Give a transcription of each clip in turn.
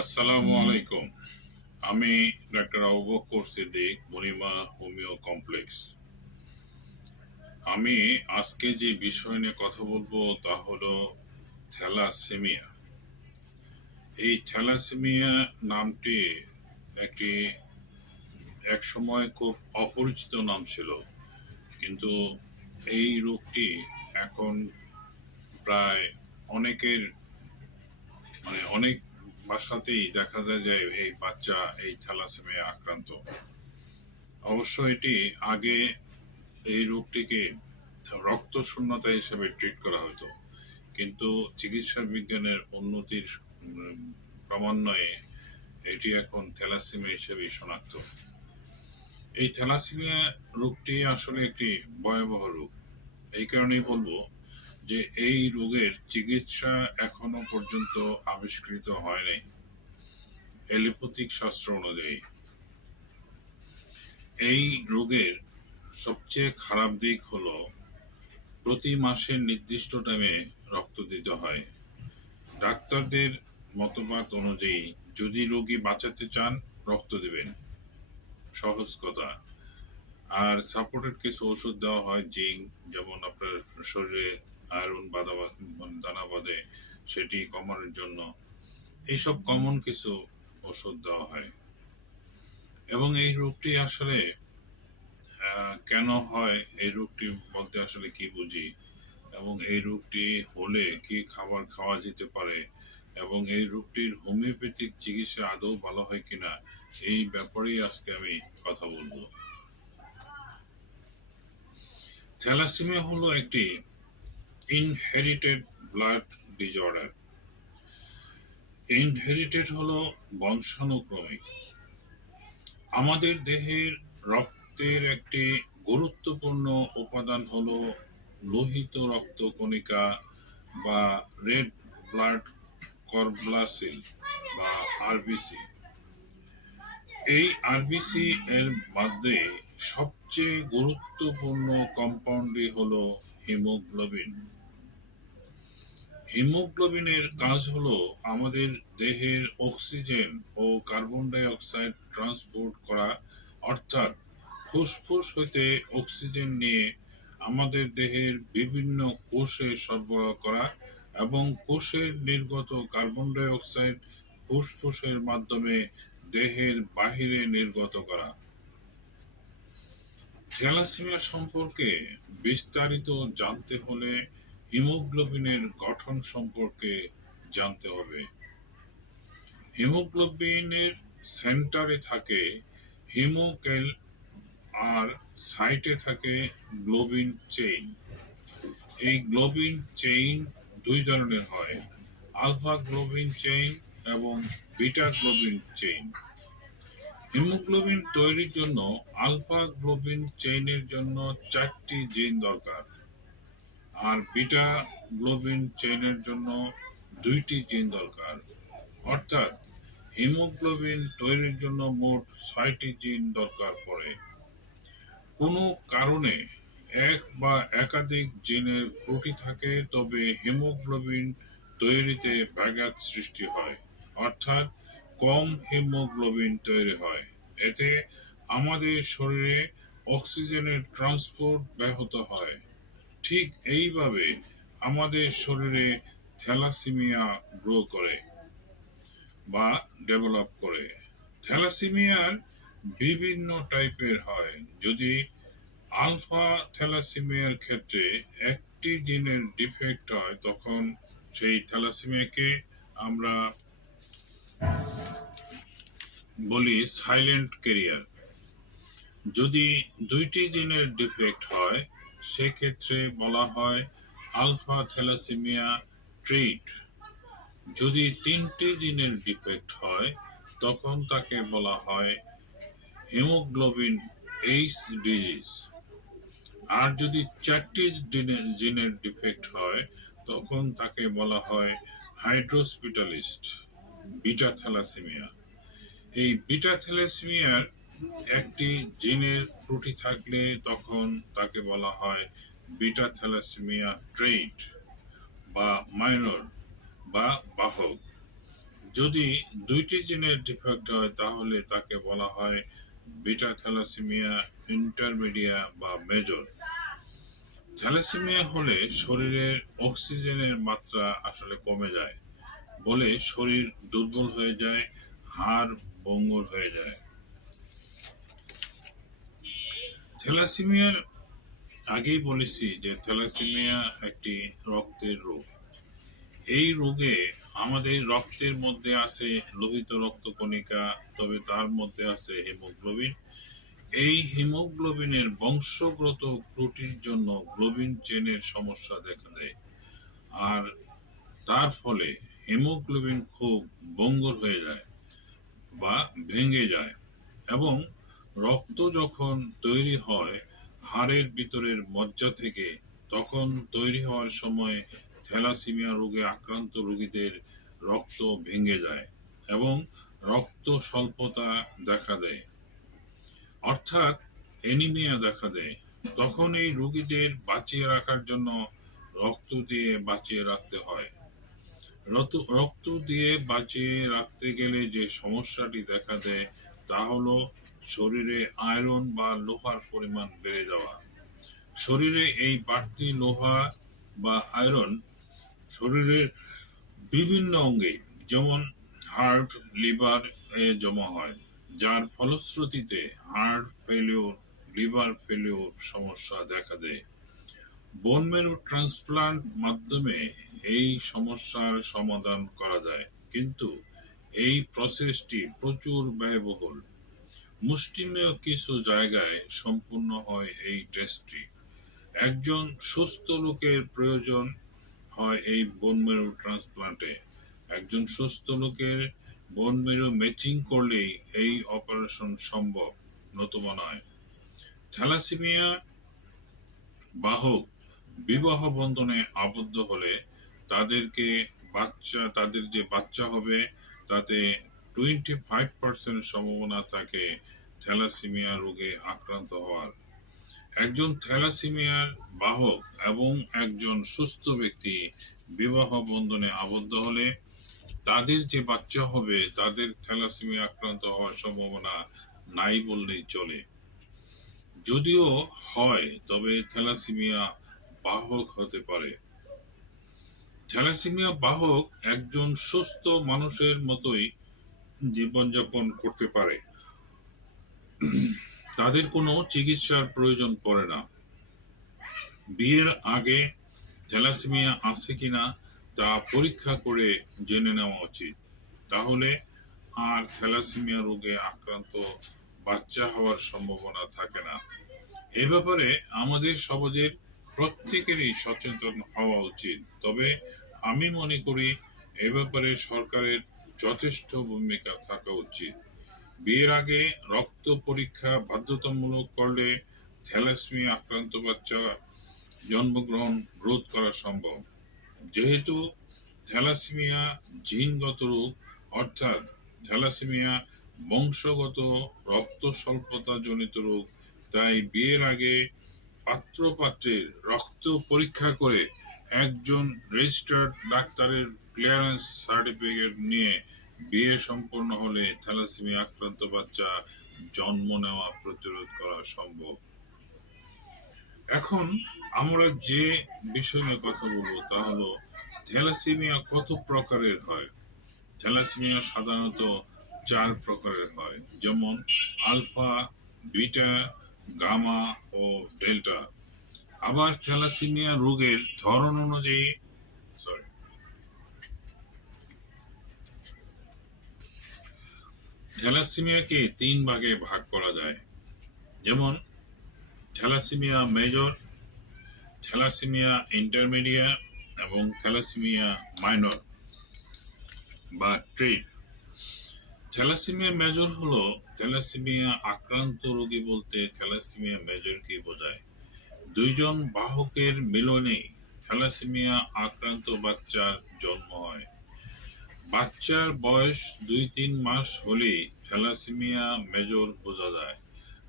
আসসালামু আলাইকুম। আমি doctor Abu Bakr Siddique, Monima homeo complex. আমি আজকে যে বিষয় নিয়ে কথা বলবো তা হলো থ্যালাসেমিয়া। এই থ্যালাসেমিয়া নামটি একটি এক সময় খুব অপরিচিত নাম ছিল, কিন্তু এই রোগটি এখন প্রায় অনেকের অনেক বাসাতেই দেখা যায় যে এই বাচ্চা এই থ্যালাসেমিয়া আক্রান্ত। অবশ্য এটি আগে এই রোগটিকে রক্ত শূন্যতা হিসেবে ট্রিট করা হতো, কিন্তু চিকিৎসা বিজ্ঞানের উন্নতির ক্রমান্বয়ে এটি এখন থ্যালাসেমিয়া হিসেবে শনাক্ত। এই থ্যালাসেমিয়া রোগটি আসলে একটি ভয়াবহ রোগ। এই কারণেই বলবো যে এই রোগের চিকিৎসা এখনো পর্যন্ত আবিষ্কৃত হয়নি এলোপ্যাথিক শাস্ত্র অনুযায়ী। এই রোগের সবচেয়ে খারাপ দিক হলো প্রতি মাসের নির্দিষ্ট টাইমে রক্ত দিতে হয়। ডাক্তারদের মতবাদ অনুযায়ী যদি রোগী বাঁচাতে চান রক্ত দিবেন, সহজ কথা। আর সাপোর্টেড কিছু ওষুধ দেওয়া হয়, জিঙ্ক, যেমন আপনার শরীরে আয়রন দানা বাঁধে সেটি কমানোর জন্য এইসব কমন কিছু ওষুধ দেওয়া হয়। এবং এই রোগটি আসলে কেন হয়, এই রোগটি বলতে আসলে কি বুঝি, এবং এই রোগটি হলে কি খাবার খাওয়া যেতে পারে, এবং এই রোগটির হোমিওপ্যাথিক চিকিৎসা আদৌ ভালো হয় কিনা, এই ব্যাপারেই আজকে আমি কথা বলবো। থ্যালাসেমিয়া হলো একটি ইনহেরিটেড ব্লাড ডিসঅর্ডার। ইনহেরিটেড হলো বংশানুক্রমিক। আমাদের দেহের রক্তের একটি গুরুত্বপূর্ণ উপাদান হলো লোহিত রক্তকণিকা বা রেড ব্লাড কর্পূসেল বা আরবিসি। এই আরবিসি এর মধ্যে সবচেয়ে গুরুত্বপূর্ণ কম্পাউন্ডই হলো হিমোগ্লোবিন। হিমোগ্লোবিনের কাজ হলো আমাদের দেহের অক্সিজেন ও কার্বন ডাই অক্সাইড ট্রান্সপোর্ট করা, অর্থাৎ ফুসফুস হতে অক্সিজেন নিয়ে আমাদের দেহের বিভিন্ন কোষে সরবরাহ করা এবং কোষের নির্গত কার্বন ডাই অক্সাইড ফুসফুসের মাধ্যমে দেহের বাহিরে নির্গত করা। থ্যালাসেমিয়া সম্পর্কে বিস্তারিত জানতে হলে হিমোগ্লোবিনের গঠন সম্পর্কে জানতে হবে। হিমোগ্লোবিনের সেন্টারে থাকে হিমোকেল আর সাইটে থাকে গ্লোবিন চেইন। এই গ্লোবিন চেইন দুই ধরনের হয়, আলফা গ্লোবিন চেইন এবং বিটা গ্লোবিন চেইন। হিমোগ্লোবিন তৈরির জন্য আলফা গ্লোবিন চেইনের জন্য 4টি জিন দরকার, আর বিটা গ্লোবিন চেইনের জন্য 2টি জিন দরকার। অর্থাৎ হিমোগ্লোবিন তৈরির জন্য মোট 6টি জিন দরকার পড়ে। কোনো কারণে এক বা একাধিক জিনের ত্রুটি থাকে তবে হিমোগ্লোবিন তৈরিতে ব্যাঘাত সৃষ্টি হয়, অর্থাৎ কম হিমোগ্লোবিন তৈরি হয়। এতে আমাদের শরীরে অক্সিজেনের ট্রান্সপোর্ট ব্যাহত হয়। ঠিক এইভাবে আমাদের শরীরে থ্যালাসেমিয়া গ্রো করে বা ডেভেলপ করে। থ্যালাসেমিয়ার বিভিন্ন টাইপের হয়। যদি আলফা থ্যালাসেমিয়ার ক্ষেত্রে একটি জিনের ডিফেক্ট হয় তখন সেই থ্যালাসেমিয়াকে আমরা বলি সাইলেন্ট ক্যারিয়ার। যদি 2টি জিনের ডিফেক্ট হয় সেক্ষেত্রে বলা হয় আলফা থ্যালাসেমিয়া ট্রিট। যদি 3টি জিনের ডিফেক্ট হয় তখন তাকে বলা হয় হিমোগ্লোবিন এইচ ডিজিজ। আর যদি 4টি জিনের ডিফেক্ট হয় তখন তাকে বলা হয় হাইড্রোস্পিটালিস্ট বিটা থ্যালাসেমিয়া। এই বিটা থ্যালাসেমিয়ার একটি জিনের ত্রুটি থাকলে তখন তাকে বলা হয় বিটা থ্যালাসেমিয়া ট্রেইট বা মাইনর বা বাহক। যদি দুইটি জিনের ডিফেক্ট হয় তাহলে তাকে বলা হয় বিটা থ্যালাসেমিয়া ইন্টারমিডিয়া বা মেজর। থ্যালাসেমিয়া হলে শরীরের অক্সিজেনের মাত্রা আসলে কমে যায় বলে শরীর দুর্বল হয়ে যায়, হাড় ভঙ্গুর হয়ে যায়। থ্যালাসেমিয়ার আগেই বলেছি যে থ্যালাসেমিয়া একটি রক্তের রোগ। এই রোগে আমাদের রক্তের মধ্যে আছে লোহিত রক্তকণিকা, তবে তার মধ্যে আছে হিমোগ্লোবিন। এই হিমোগ্লোবিনের বংশগত ত্রুটির জন্য গ্লোবিন চেনের সমস্যা দেখা দেয়, আর তার ফলে হিমোগ্লোবিন খুব ভঙ্গুর হয়ে যায় বা ভেঙে যায়, এবং রক্ত যখন তৈরি হয় হাড়ের ভিতরের মজ্জা থেকে, তখন তৈরি হওয়ার সময় থ্যালাসেমিয়া রোগে আক্রান্ত রোগীদের রক্ত ভেঙে যায় এবং রক্ত স্বল্পতা দেখা দেয়, অর্থাৎ অ্যানিমিয়া দেখা দেয়। তখন এই রোগীদের বাঁচিয়ে রাখার জন্য রক্ত দিয়ে বাঁচিয়ে রাখতে হয়। রক্ত দিয়ে বাঁচিয়ে রাখতে গেলে যে সমস্যাটি দেখা দেয় তা হলো শরীরে আয়রন বা লোহার পরিমাণ বেড়ে যাওয়া। শরীরে এই বাড়তি লোহা বা আয়রন শরীরের বিভিন্ন অঙ্গে, যেমন হার্ট, লিভার এ জমা হয়, যার ফলশ্রুতিতে হার্ট ফেলিওর, লিভার ফেলিওর সমস্যা দেখা দেয়। বোন মেরু ট্রান্সপ্লান্ট মাধ্যমে এই সমস্যার সমাধান করা যায়, কিন্তু এই প্রসেসটি প্রচুর ব্যয়বহুল। মুষ্টিমেয় কিছু জায়গায় সম্পূর্ণ হয় এই টেস্টটি। একজন সুস্থ লোকের প্রয়োজন হয় এই বোন মেরু ট্রান্সপ্লান্টে। একজন সুস্থ লোকের বোন মেরু ম্যাচিং করলেই এই অপারেশন সম্ভব, নতুবা নয়। থ্যালাসেমিয়া বাহক বিবাহ বন্ধনে আবদ্ধ হলে তাদের যে বাচ্চা হবে তাতে 25% সম্ভাবনা থাকে থ্যালাসেমিয়া রোগে আক্রান্ত হওয়ার। একজন থ্যালাসেমিয়ার বাহক এবং একজন সুস্থ ব্যক্তি বিবাহ বন্ধনে আবদ্ধ হলে তাদের যে বাচ্চা হবে তাদের থ্যালাসেমিয়া আক্রান্ত হওয়ার সম্ভাবনা নাই বললেই চলে। যদিও হয়, তবে থ্যালাসেমিয়া বাহক হতে পারে। থ্যালাসেমিয়া বাহক একজন সুস্থ মানুষের মতোই জীবনযাপন করতে পারে, তাদের কোনো চিকিৎসার প্রয়োজন পড়ে না। বিয়ের আগে থ্যালাসেমিয়া আছে কিনা তা পরীক্ষা করে জেনে নেওয়া উচিত, তাহলে আর থ্যালাসেমিয়া রোগে আক্রান্ত বাচ্চা হওয়ার সম্ভাবনা থাকে না। এ ব্যাপারে আমাদের সমাজের প্রত্যেকেরই সচেতন হওয়া উচিত। তবে আমি মনে করি এ ব্যাপারে সরকারের যথেষ্ট ভূমিকা থাকা উচিত। বিয়ের আগে রক্ত পরীক্ষা বাধ্যতামূলক করলে থ্যালাসেমিয়া আক্রান্ত বাচ্চা জন্মগ্রহণ রোধ করা সম্ভব। যেহেতু থ্যালাসেমিয়া জিনগত রোগ, অর্থাৎ থ্যালাসেমিয়া বংশগত রক্ত স্বল্পতা জনিত রোগ, তাই বিয়ের আগে পাত্র-পাত্রীর রক্ত পরীক্ষা করে একজন রেজিস্টার্ড ডাক্তারের ক্লিয়ারেন্স সার্টিফিকেট নিয়ে বিয়ে সম্পন্ন হলে থ্যালাসেমিয়া আক্রান্ত বাচ্চা জন্ম নেওয়া প্রতিরোধ করা সম্ভব। এখন আমরা যে বিষয় নিয়ে কথা বলবো তা হলো থ্যালাসেমিয়া কত প্রকারের হয়। থ্যালাসেমিয়া সাধারণত 4 প্রকারের হয়, যেমন আলফা, বিটা, গামা ও ডেল্টা। আবার থ্যালাসেমিয়া রোগের ধরন অনুযায়ী থ্যালাসেমিয়াকে 3 ভাগে ভাগ করা যায়, যেমন থ্যালাসেমিয়া মেজর, থ্যালাসেমিয়া ইন্টারমিডিয়া এবং থ্যালাসেমিয়া মাইনর বা ট্রেড। থ্যালাসেমিয়া মেজর হলো থ্যালাসেমিয়া আক্রান্ত রোগী বলতে থ্যালাসেমিয়া মেজরকে বোঝায়। দুইজন বাহকের মিলনেই থ্যালাসেমিয়া আক্রান্ত বাচ্চার জন্ম হয়। বাচ্চার বয়স 2-3 মাস হলেই থ্যালাসেমিয়া মেজর বোঝা যায়।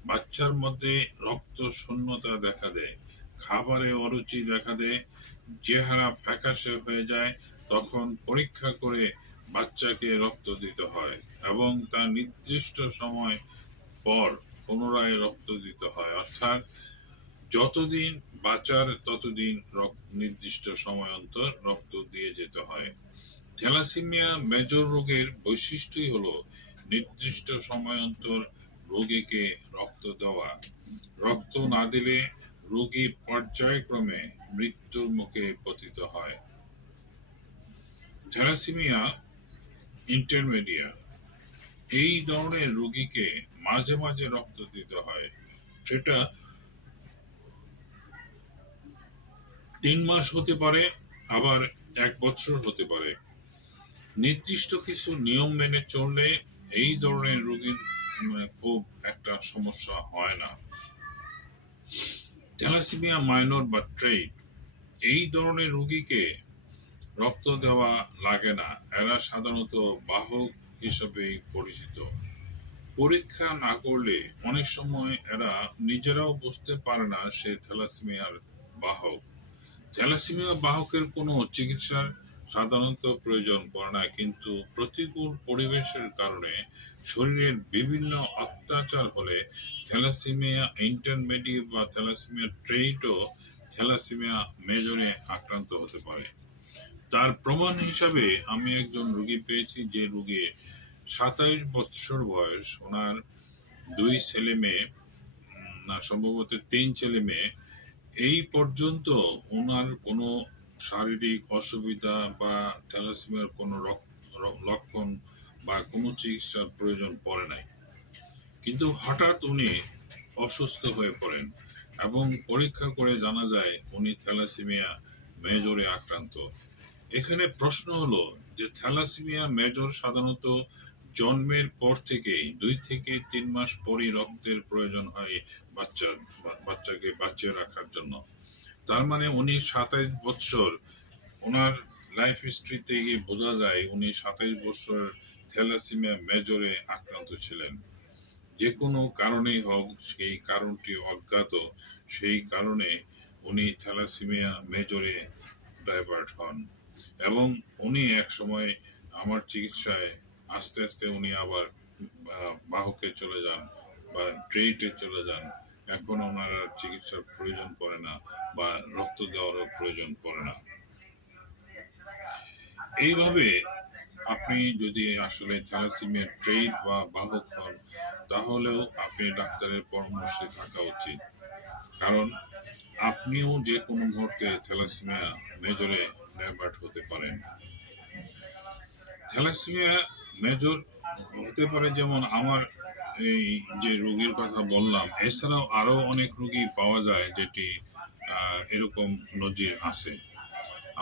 বাচ্চার মধ্যে রক্ত শূন্যতা দেখা দেয়, খাবারে অরুচি দেখা দেয়, চেহারা ফ্যাকাশে হয়ে যায়। তখন পরীক্ষা করে বাচ্চাকে রক্ত দিতে হয় এবং তার নির্দিষ্ট সময় পর পুনরায় রক্ত দিতে হয়, অর্থাৎ যতদিন বাঁচার ততদিন নির্দিষ্ট সময় অন্তর রক্ত দিয়ে যেতে হয়। থ্যালাসেমিয়া মেজর রোগের বৈশিষ্ট্যই হলো নির্দিষ্ট সময় অন্তর রোগীকে রক্ত দেওয়া। রক্ত না দিলে রোগী পর্যায়ক্রমে মৃত্যুর মুখে পতিত হয়। থ্যালাসেমিয়া ইন্টারমিডিয়া, এই ধরনের রোগীকে মাঝে মাঝে রক্ত দিতে হয়, সেটা 3 মাস হতে পারে, আবার 1 বছর হতে পারে। নির্দিষ্ট কিছু নিয়ম মেনে চললে এই ধরনের রোগীর খুব একটা সমস্যা হয় না। থ্যালাসেমিয়া মাইনর বা ট্রেড, এই ধরনের রোগীকে রক্ত দেওয়া লাগে না, এরা সাধারণত বাহক হিসেবে পরিচিত। পরীক্ষা না করলে অনেক সময় এরা নিজেরাও বুঝতে পারে না সে থ্যালাসেমিয়ার বাহক। থ্যালাসেমিয়া বাহকের কোনো চিকিৎসার সাধারণত প্রয়োজন পড়ে না, কিন্তু প্রতিকূল পরিবেশের কারণে শরীরের বিভিন্ন অত্যাচার হলে থ্যালাসেমিয়া ইন্টারমিডিয়েট বা থ্যালাসেমিয়া ট্রেইটও থ্যালাসেমিয়া মেজরে আক্রান্ত হতে পারে। তার প্রমাণ হিসাবে আমি একজন রোগী পেয়েছি, যে রোগীর 27 বছর বয়স, ওনার 2 ছেলে মেয়ে, না সম্ভবত 3 ছেলে মেয়ে। এই পর্যন্ত ওনার কোনো শারীরিক অসুবিধা বা থ্যালাসেমিয়ার কোনো লক্ষণ বা কোনো চিকিৎসার প্রয়োজন পড়ে নাই, কিন্তু হঠাৎ উনি অসুস্থ হয়ে পড়েন এবং পরীক্ষা করে জানা যায় উনি থ্যালাসেমিয়া মেজরে আক্রান্ত। এখানে প্রশ্ন হলো যে থ্যালাসেমিয়া মেজর সাধারণত জন্মের পর থেকেই 2 থেকে 3 মাস পরই রক্তের প্রয়োজন হয় বাচ্চাকে বাঁচিয়ে রাখার জন্য। তার মানে উনি 27 বছর, ওনার লাইফ হিস্ট্রি থেকে বোঝা যায় উনি 27 বছর থ্যালাসেমিয়া মেজরে আক্রান্ত ছিলেন। যে কোনো কারণেই হোক, সেই কারণটি অজ্ঞাত, সেই কারণে উনি থ্যালাসেমিয়া মেজরে ডাইভার্ট হন এবং উনি এক সময় আমার চিকিৎসায় আস্তে আস্তে উনি আবার বাহকে চলে যান বা ট্রেটে চলে যান। এখন ওনার আর চিকিৎসার প্রয়োজন পড়ে না বা রক্ত দেওয়ারও প্রয়োজন পড়ে না। এইভাবে আপনি যদি আসলে থ্যালাসেমিয়া ট্রেট বা বাহক হন, তাহলেও আপনি ডাক্তারের পরামর্শে থাকা উচিত, কারণ আপনিও যে কোনো মুহূর্তে থ্যালাসেমিয়া মেজরে ডাইভার্ট হতে পারেন। থ্যালাসেমিয়া মেজর হতে পারে যেমন আমার এই যে রোগীর কথা বললাম, এছাড়াও আরো অনেক রোগী পাওয়া যায় যেটি এরকম নজির আছে।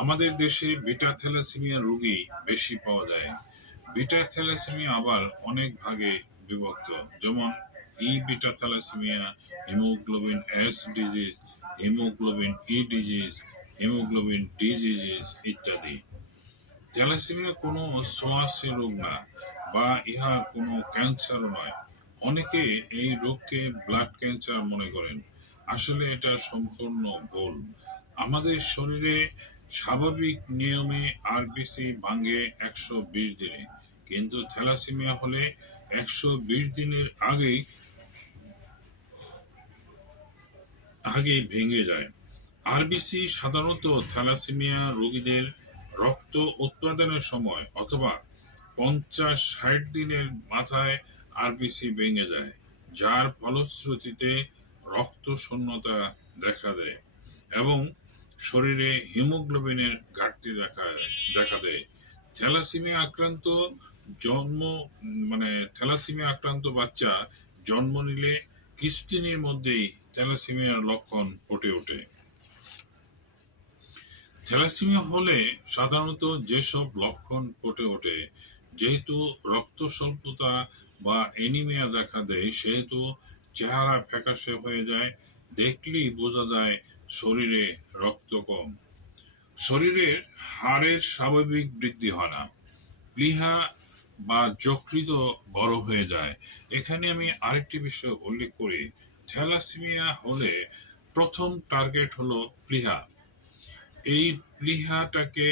আমাদের দেশে বিটা থ্যালাসেমিয়া রোগী বেশি পাওয়া যায়। বিটা থ্যালাসেমিয়া আবার অনেক ভাগে বিভক্ত, যেমন E beta thalassaemia, haemoglobin S disease, haemoglobin E disease, haemoglobin D disease ইত্যাদি। থ্যালাসেমিয়া কোনো সোয়াসে রোগ না বা ইহা কোনো ক্যান্সারও নয়। অনেকে এই রোগকে ব্লাড ক্যান্সার মনে করেন, আসলে এটা সম্পূর্ণ ভুল। আমাদের শরীরে স্বাভাবিক নিয়মে আরবিসি ভাঙে 120 দিনে, কিন্তু থ্যালাসেমিয়া হলে 120 দিনের আগেই ভেঙে যায়। আরবিসি সাধারণত থ্যালাসেমিয়া রোগীদের রক্ত উৎপাদনের সময় অথবা 50-60 দিনের মাথায় আরবিসি ভেঙে যায়, যার ফলশ্রুতিতে রক্ত শূন্যতা দেখা দেয় এবং শরীরে হিমোগ্লোবিনের ঘাটতি দেখা দেয়। থ্যালাসেমিয়া আক্রান্ত থ্যালাসেমিয়া আক্রান্ত বাচ্চা জন্ম নিলে কিছুদিনের মধ্যেই থ্যালাসেমিয়ার লক্ষণ ফুটে ওঠে। থ্যালাসেমিয়া হলে সাধারণত যেসব লক্ষণ ফুটে ওঠে, যেহেতু রক্ত স্বল্পতা বা অ্যানিমিয়া দেখা দেয়, সেহেতু চেহারা ফ্যাকাশে হয়ে যায়, দেখলেই বোঝা যায় শরীরে রক্ত কম। শরীরের হাড়ের স্বাভাবিক বৃদ্ধি হয় না, প্লীহা বা যকৃত বড় হয়ে যায়। এখানে আমি আরেকটি বিষয় উল্লেখ করি, থ্যালাসেমিয়া হলে প্রথম টার্গেট হলো প্লীহা। এই প্লীহাটাকে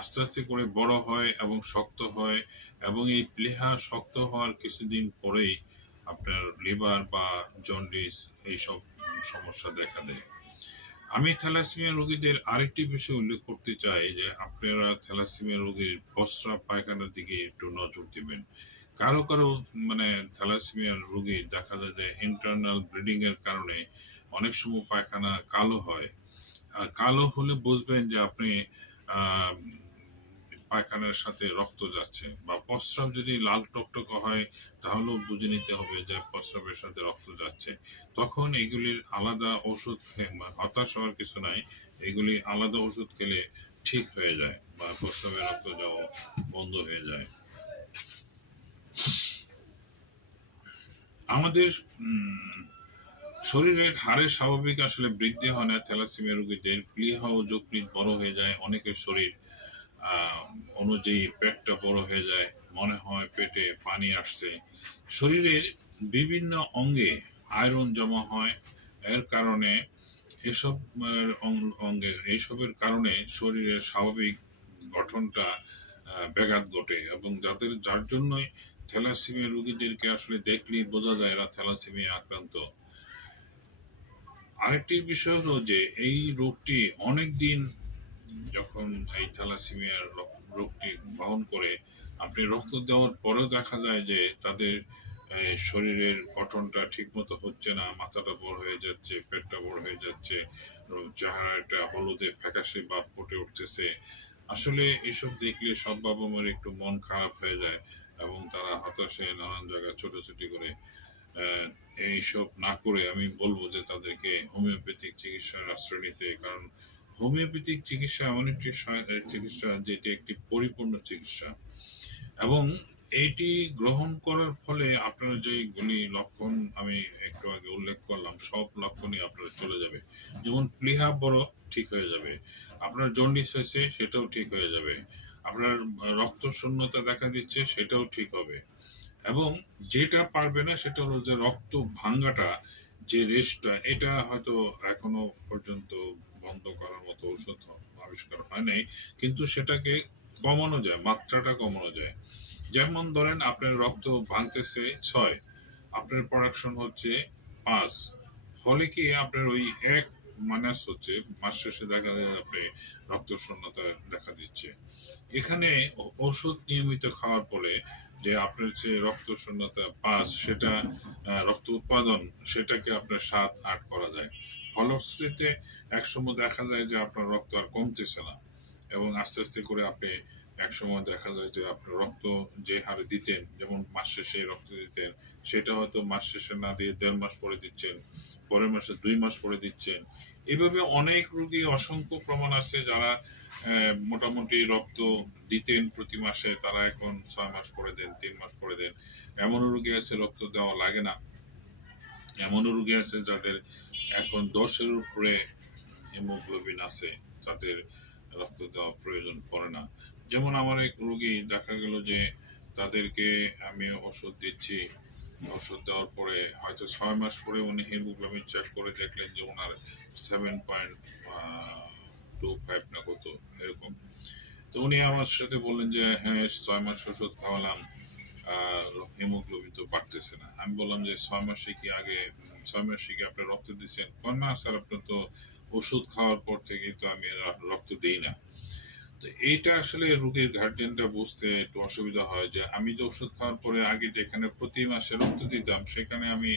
আস্তে আস্তে করে বড় হয় এবং শক্ত হয়, এবং এই প্লীহা শক্ত হওয়ার কিছুদিন পরেই আপনার লিভার বা জন্ডিস এইসব সমস্যা দেখা দেয়। আমি থ্যালাসেমিয়া রোগীদের আরেকটি বিষয় উল্লেখ করতে চাই যে আপনারা থ্যালাসেমিয়া রোগীর প্রস্রাব পায়খানার দিকে একটু নজর দিবেন। কারো কারো মানে থ্যালাসেমিয়া রোগী দেখা যায় যে ইন্টারনাল ব্লিডিং এর কারণে অনেক সময় পায়খানা কালো হয়। আর কালো হলে বুঝবেন যে আপনি আহ, পায়খানার সাথে রক্ত যাচ্ছে, বা প্রস্রাব যদি লাল টকটকে হয় তাহলেও বুঝে নিতে হবে যে প্রস্রাবের সাথে রক্ত যাচ্ছে। তখন এগুলির আলাদা ওষুধ হতাশ হওয়ার কিছু নাই, এগুলি আলাদা ওষুধ খেলে ঠিক হয়ে যায় বা প্রস্রাবে রক্ত যাওয়া বন্ধ হয়ে যায়। আমাদের শরীরের হাড়ের স্বাভাবিক আসলে বৃদ্ধি হয় না থ্যালাসেমিয়া রোগীদের। প্লীহা ও যকৃৎ বড় হয়ে যায়, অনেকের শরীর অনুযায়ী পেটটা বড় হয়ে যায়, মনে হয় পেটে পানি আসছে। শরীরের বিভিন্ন অঙ্গে আয়রন জমা হয়, এর কারণে এসব অঙ্গে এইসবের কারণে শরীরের স্বাভাবিক গঠনটা ব্যাঘাত ঘটে, এবং যার জন্যই থ্যালাসেমিয়া রোগীদেরকে আসলে দেখলেই বোঝা যায় এরা থ্যালাসেমিয়া আক্রান্ত। আরেকটি বিষয় হলো যে এই রোগটি অনেক দিন যখন এই থ্যালাসেমিয়ার রোগটি বহন করে, আপনি রক্ত দেওয়ার পরেও দেখা যায় যে তাদের শরীরের গঠনটা ঠিকমতো হচ্ছে না, মাথাটা বড় হয়ে যাচ্ছে, পেটটা বড় হয়ে যাচ্ছে, চেহারাটা হলুদে ফ্যাকাশে ভাব ফুটে উঠতেছে। আসলে এসব দেখলে সব বাবা মার একটু মন খারাপ হয়ে যায়, এবং তারা হতাশে নানান জায়গায় ছোটাছুটি করে। আহ, এইসব না করে আমি বলবো যে তাদেরকে হোমিওপ্যাথিক চিকিৎসার আশ্রয় নিতে, কারণ হোমিওপ্যাথিক চিকিৎসা এমন একটি চিকিৎসা যেটি একটি পরিপূর্ণ চিকিৎসা, এবং এইটি গ্রহণ করার ফলে আপনার যেগুলি লক্ষণ আমি একটু আগে উল্লেখ করলাম সব লক্ষণই আপনার চলে যাবে। যেমন প্লীহা বড় ঠিক হয়ে যাবে, আপনার জন্ডিস হয়েছে সেটাও ঠিক হয়ে যাবে, আপনার রক্ত শূন্যতা দেখা দিচ্ছে সেটাও ঠিক হবে। এবং যেটা পারবে না সেটা হলো যে রক্ত ভাঙ্গাটা, যে রেস্টটা, এটা হয়তো এখনো পর্যন্ত বন্ধ করার মতো ঔষধ আবিষ্কার হয় নাই, কিন্তু সেটাকে কমানো যায়, মাত্রাটা কমানো যায়। যেমন ধরেন আপনার রক্ত ভাঙতেছে 6, আপনার প্রোডাকশন হচ্ছে 5, ফলে কি আপনার ওই 1 মাইনাস হচ্ছে, মাস শেষে দেখা যায় আপনি রক্ত শূন্যতা দেখা দিচ্ছে। এখানে ওষুধ নিয়মিত খাওয়ার ফলে যে আপনার যে রক্ত শূন্যতা 5, সেটা রক্ত উৎপাদন সেটাকে আপনার 7-8 করা যায়। ফলশ্রুতিতে একসময় দেখা যায় যে আপনার রক্ত আর কমতেছে না, এবং আস্তে আস্তে করে আপনি একসময় দেখা যায় যে আপনার রক্ত যে হারে দিতেন, যেমন মাস শেষে রক্ত দিতেন, সেটা হয়তো মাস শেষে না দিয়ে 1.5 মাস পরে দিচ্ছেন, পরের মাসে 2 মাস পরে দিচ্ছেন। এভাবে অনেক রোগী, অসংখ্য প্রমাণ আছে যারা মোটামুটি রক্ত দিতেন প্রতি মাসে, তারা এখন 6 মাস পরে দেন, 3 মাস পরে দেন। এমনও রোগী আছে রক্ত দেওয়া লাগে না, এমনও রোগী আছে যাদের এখন 10-এর উপরে হিমোগ্লোবিন আছে, তাদের রক্ত দেওয়া প্রয়োজন পড়ে না। যেমন আমার এক রোগী দেখা গেল যে তাদেরকে আমি ওষুধ দিচ্ছি, ওষুধ দেওয়ার পরে হয়তো 6 মাস পরে উনি হিমোগ্লোবিন চেক করে দেখলেন যে ওনার 7.25 না কত এরকম। তো উনি আমার সাথে বললেন যে হ্যাঁ 6 মাস ওষুধ খাওয়ালাম, হিমোগ্লোবিন তো বাড়তেছে না। আমি বললাম যে 6 মাসে কি আগে 6 মাসে কি আপনার রক্ত দিচ্ছেন? না স্যার, আপনার তো ওষুধ খাওয়ার পর থেকে তো আমি রক্ত দিই না। তো এইটা আসলে রোগীর গার্জিয়ানরা বুঝতে একটু অসুবিধা হয় যে আমি যে ওষুধ খাওয়ার পরে আগে যেখানে প্রতি মাসে রক্ত দিতাম, সেখানে আমি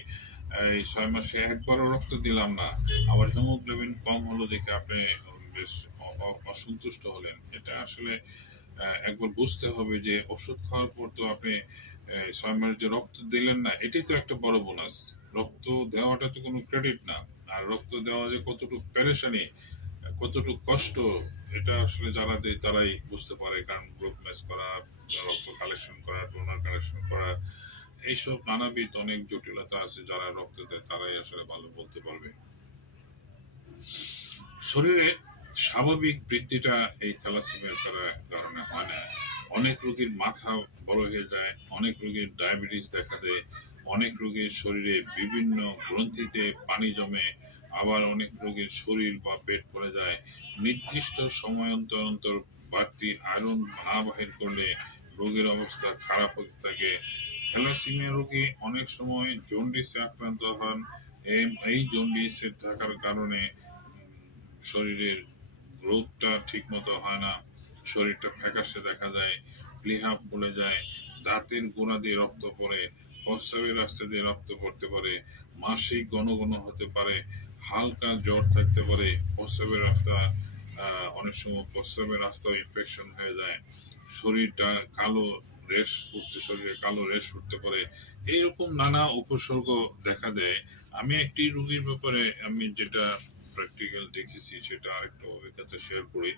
এই 6 মাসে একবারও রক্ত দিলাম না, আমার হিমোগ্লোবিন কম হলো দেখে আপনি বেশ অসন্তুষ্ট হলেন। এটা আসলে একবার বুঝতে হবে যে ওষুধ খাওয়ার পর তো আপনি 6 মাস যে রক্ত দিলেন না, এটাই তো একটা বড় বোনাস। রক্ত দেওয়াটা তো কোনো ক্রেডিট না। আর রক্ত দেওয়া যে কতটুকু পেরেশানি, কতটুকু কষ্ট, এটা আসলে যারা দেয় তারাই বুঝতে পারে। কারণ গ্রুপ ম্যাচ করা, রক্ত কালেকশন করা, ডোনার কালেকশন করা, এইসব নানাবিধ অনেক জটিলতা আছে, যারা রক্ত দেয় তারাই আসলে ভালো বলতে পারবে। শরীরে স্বাভাবিক বৃদ্ধিটা এই থ্যালাসেমিয়ার কারণে হয় না। অনেক রোগীর মাথা বড় হয়ে যায়, অনেক রোগীর ডায়াবেটিস দেখা দেয়, অনেক রোগীর শরীরে বিভিন্ন গ্রন্থিতে পানি জমে, আবার অনেক রোগীর শরীর বা পেট পড়ে যায়। নির্দিষ্ট সময় অন্তর অন্তর বাড়তি আয়রন না বাহির করলে রোগীর অবস্থা খারাপ হতে থাকে। থ্যালাসেমিয়া রোগী অনেক সময় জন্ডিসে আক্রান্ত হন। এই জন্ডিসের থাকার কারণে শরীরের গ্রোথটা ঠিক মতো হয় না, শরীরটা ফ্যাকাশে দেখা যায়, প্লীহা ফুলে যায়, দাঁতের গোড়া দিয়ে রক্ত পড়ে, প্রস্রাবের রাস্তা দিয়ে রক্ত পড়তে পারে, মাসিক ঘন ঘন হতে পারে, হালকা জ্বর থাকতে পারে, প্রস্রাবের রাস্তা অনেক সময় প্রস্রাবের রাস্তাও ইনফেকশন হয়ে যায়, শরীরটা কালো রেশ উঠতে, শরীরে কালো রেশ উঠতে পারে। এইরকম নানা উপসর্গ দেখা দেয়। আমি একটি রোগীর ব্যাপারে আমি যেটা প্র্যাকটিক্যাল দেখেছি সেটা আরেকটু অভিজ্ঞতা শেয়ার করি।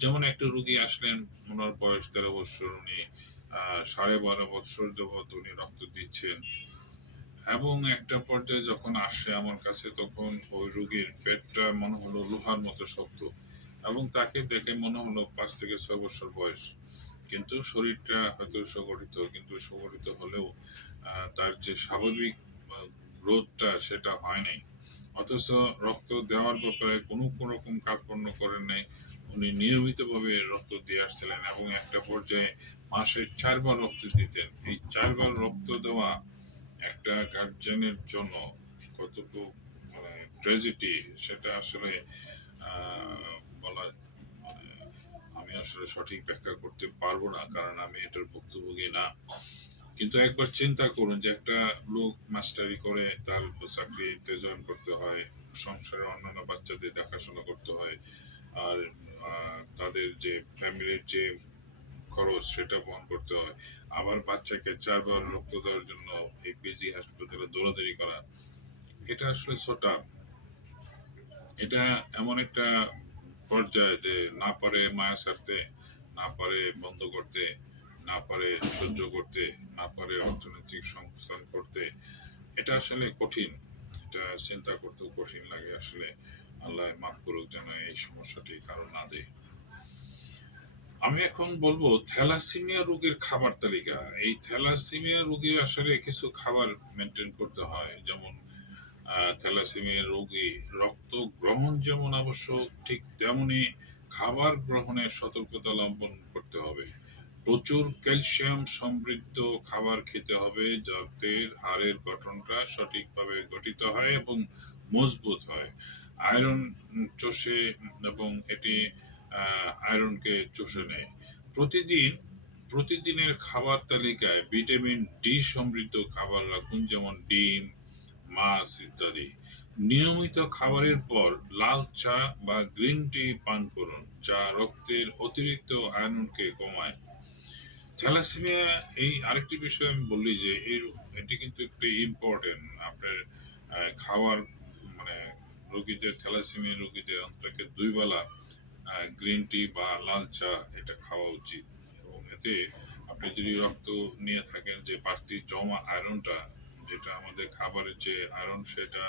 যেমন একটা রুগী আসলেন, ওনার বয়স 13 বছর, উনি 12.5 বছর যাবৎ উনি রক্ত দিচ্ছেন, এবং একটা পর্যায়ে যখন আসে আমার কাছে তখন ওই রুগীর পেটটা মনে হলো লোহার মতো শক্ত, এবং তাকে দেখে মনে হলো 5 থেকে 6 বছর বয়স, কিন্তু শরীরটা হয়তো সংগঠিত, কিন্তু সংগঠিত হলেও তার যে স্বাভাবিক গ্রোথটা সেটা হয় নাই। অথচ রক্ত দেওয়ার ব্যাপারে কোনো রকম কার্পণ্য করেন নাই, উনি নিয়মিতভাবে রক্ত দিয়ে আসছিলেন এবং একটা পর্যায়ে মাসে 4 বার রক্ত দিতেন। এই 4 বার রক্ত দেওয়া একটা গার্জেনের জন্য কতটুকু মানে ট্র্যাজেডি, সেটা আসলে বলা মানে আমি আসলে সঠিক ব্যাখ্যা করতে পারবো না, কারণ আমি এটার ভুক্তভোগী না। কিন্তু একবার চিন্তা করুন যে একটা লোক মাস্টারি করে তার চাকরিতে জয়েন করতে হয়, সংসারে অন্যান্য বাচ্চাদের দেখাশোনা করতে হয়, আর তাদের যে ফ্যামিলির যে খরচ সেটা বহন করতে হয়, আবার বাচ্চাকে 4 বার রক্ত দেওয়ার জন্য এই পিজি হাসপাতালে দৌড়াদৌড়ি করা, এটা আসলে ছোটা। এটা এমন একটা পর্যায়ে যে না পারে মায়া ছাড়তে, না পারে বন্ধ করতে, না পারে সহ্য করতে, না পারে অর্থনৈতিক সংস্থান করতে। এটা আসলে কঠিন, এটা চিন্তা করতেও কঠিন লাগে আসলে। আল্লাহ মাফ করুক যেন এই সমস্যাটি কারো না দেয়। আমি এখন বলবো থ্যালাসেমিয়া রোগীর খাবার তালিকা। এই থ্যালাসেমিয়া রোগীর আসলে কিছু খাবার মেনটেন করতে হয়, যেমন থ্যালাসেমিয়া রোগী রক্ত গ্রহণ যেমন আবশ্যক, ঠিক তেমনি খাবার গ্রহণের সতর্কতা অবলম্বন করতে হবে। প্রচুর ক্যালসিয়াম সমৃদ্ধ খাবার খেতে হবে যাতে হাড়ের গঠনটা সঠিকভাবে গঠিত হয় এবং মজবুত হয়। আয়রন চষে এবং এটি আয়রনকে চষে নেয়। প্রতিদিন প্রতিদিনের খাবার তালিকায় ভিটামিন ডি সমৃদ্ধ খাবার রাখুন, যেমন ডিম, মাছ ইত্যাদি। নিয়মিত খাবারের পর লাল চা বা গ্রিন টি পান করুন, যা রক্তের অতিরিক্ত আয়রনকে কমায়। থ্যালাসেমিয়া এই আরেকটি বিষয় আমি বললি যে এটি কিন্তু একটি ইম্পর্টেন্ট আপনার খাওয়ার, মানে রোগীদের, থ্যালাসেমিয়া রোগীদের অন্তত 2 বেলা গ্রিন টি বা লাল চা এটা খাওয়া উচিত। এবং এতে আপনি যদি রক্ত নিয়ে থাকেন, যে বাড়তি জমা আয়রনটা, যেটা আমাদের খাবারের যে আয়রন সেটা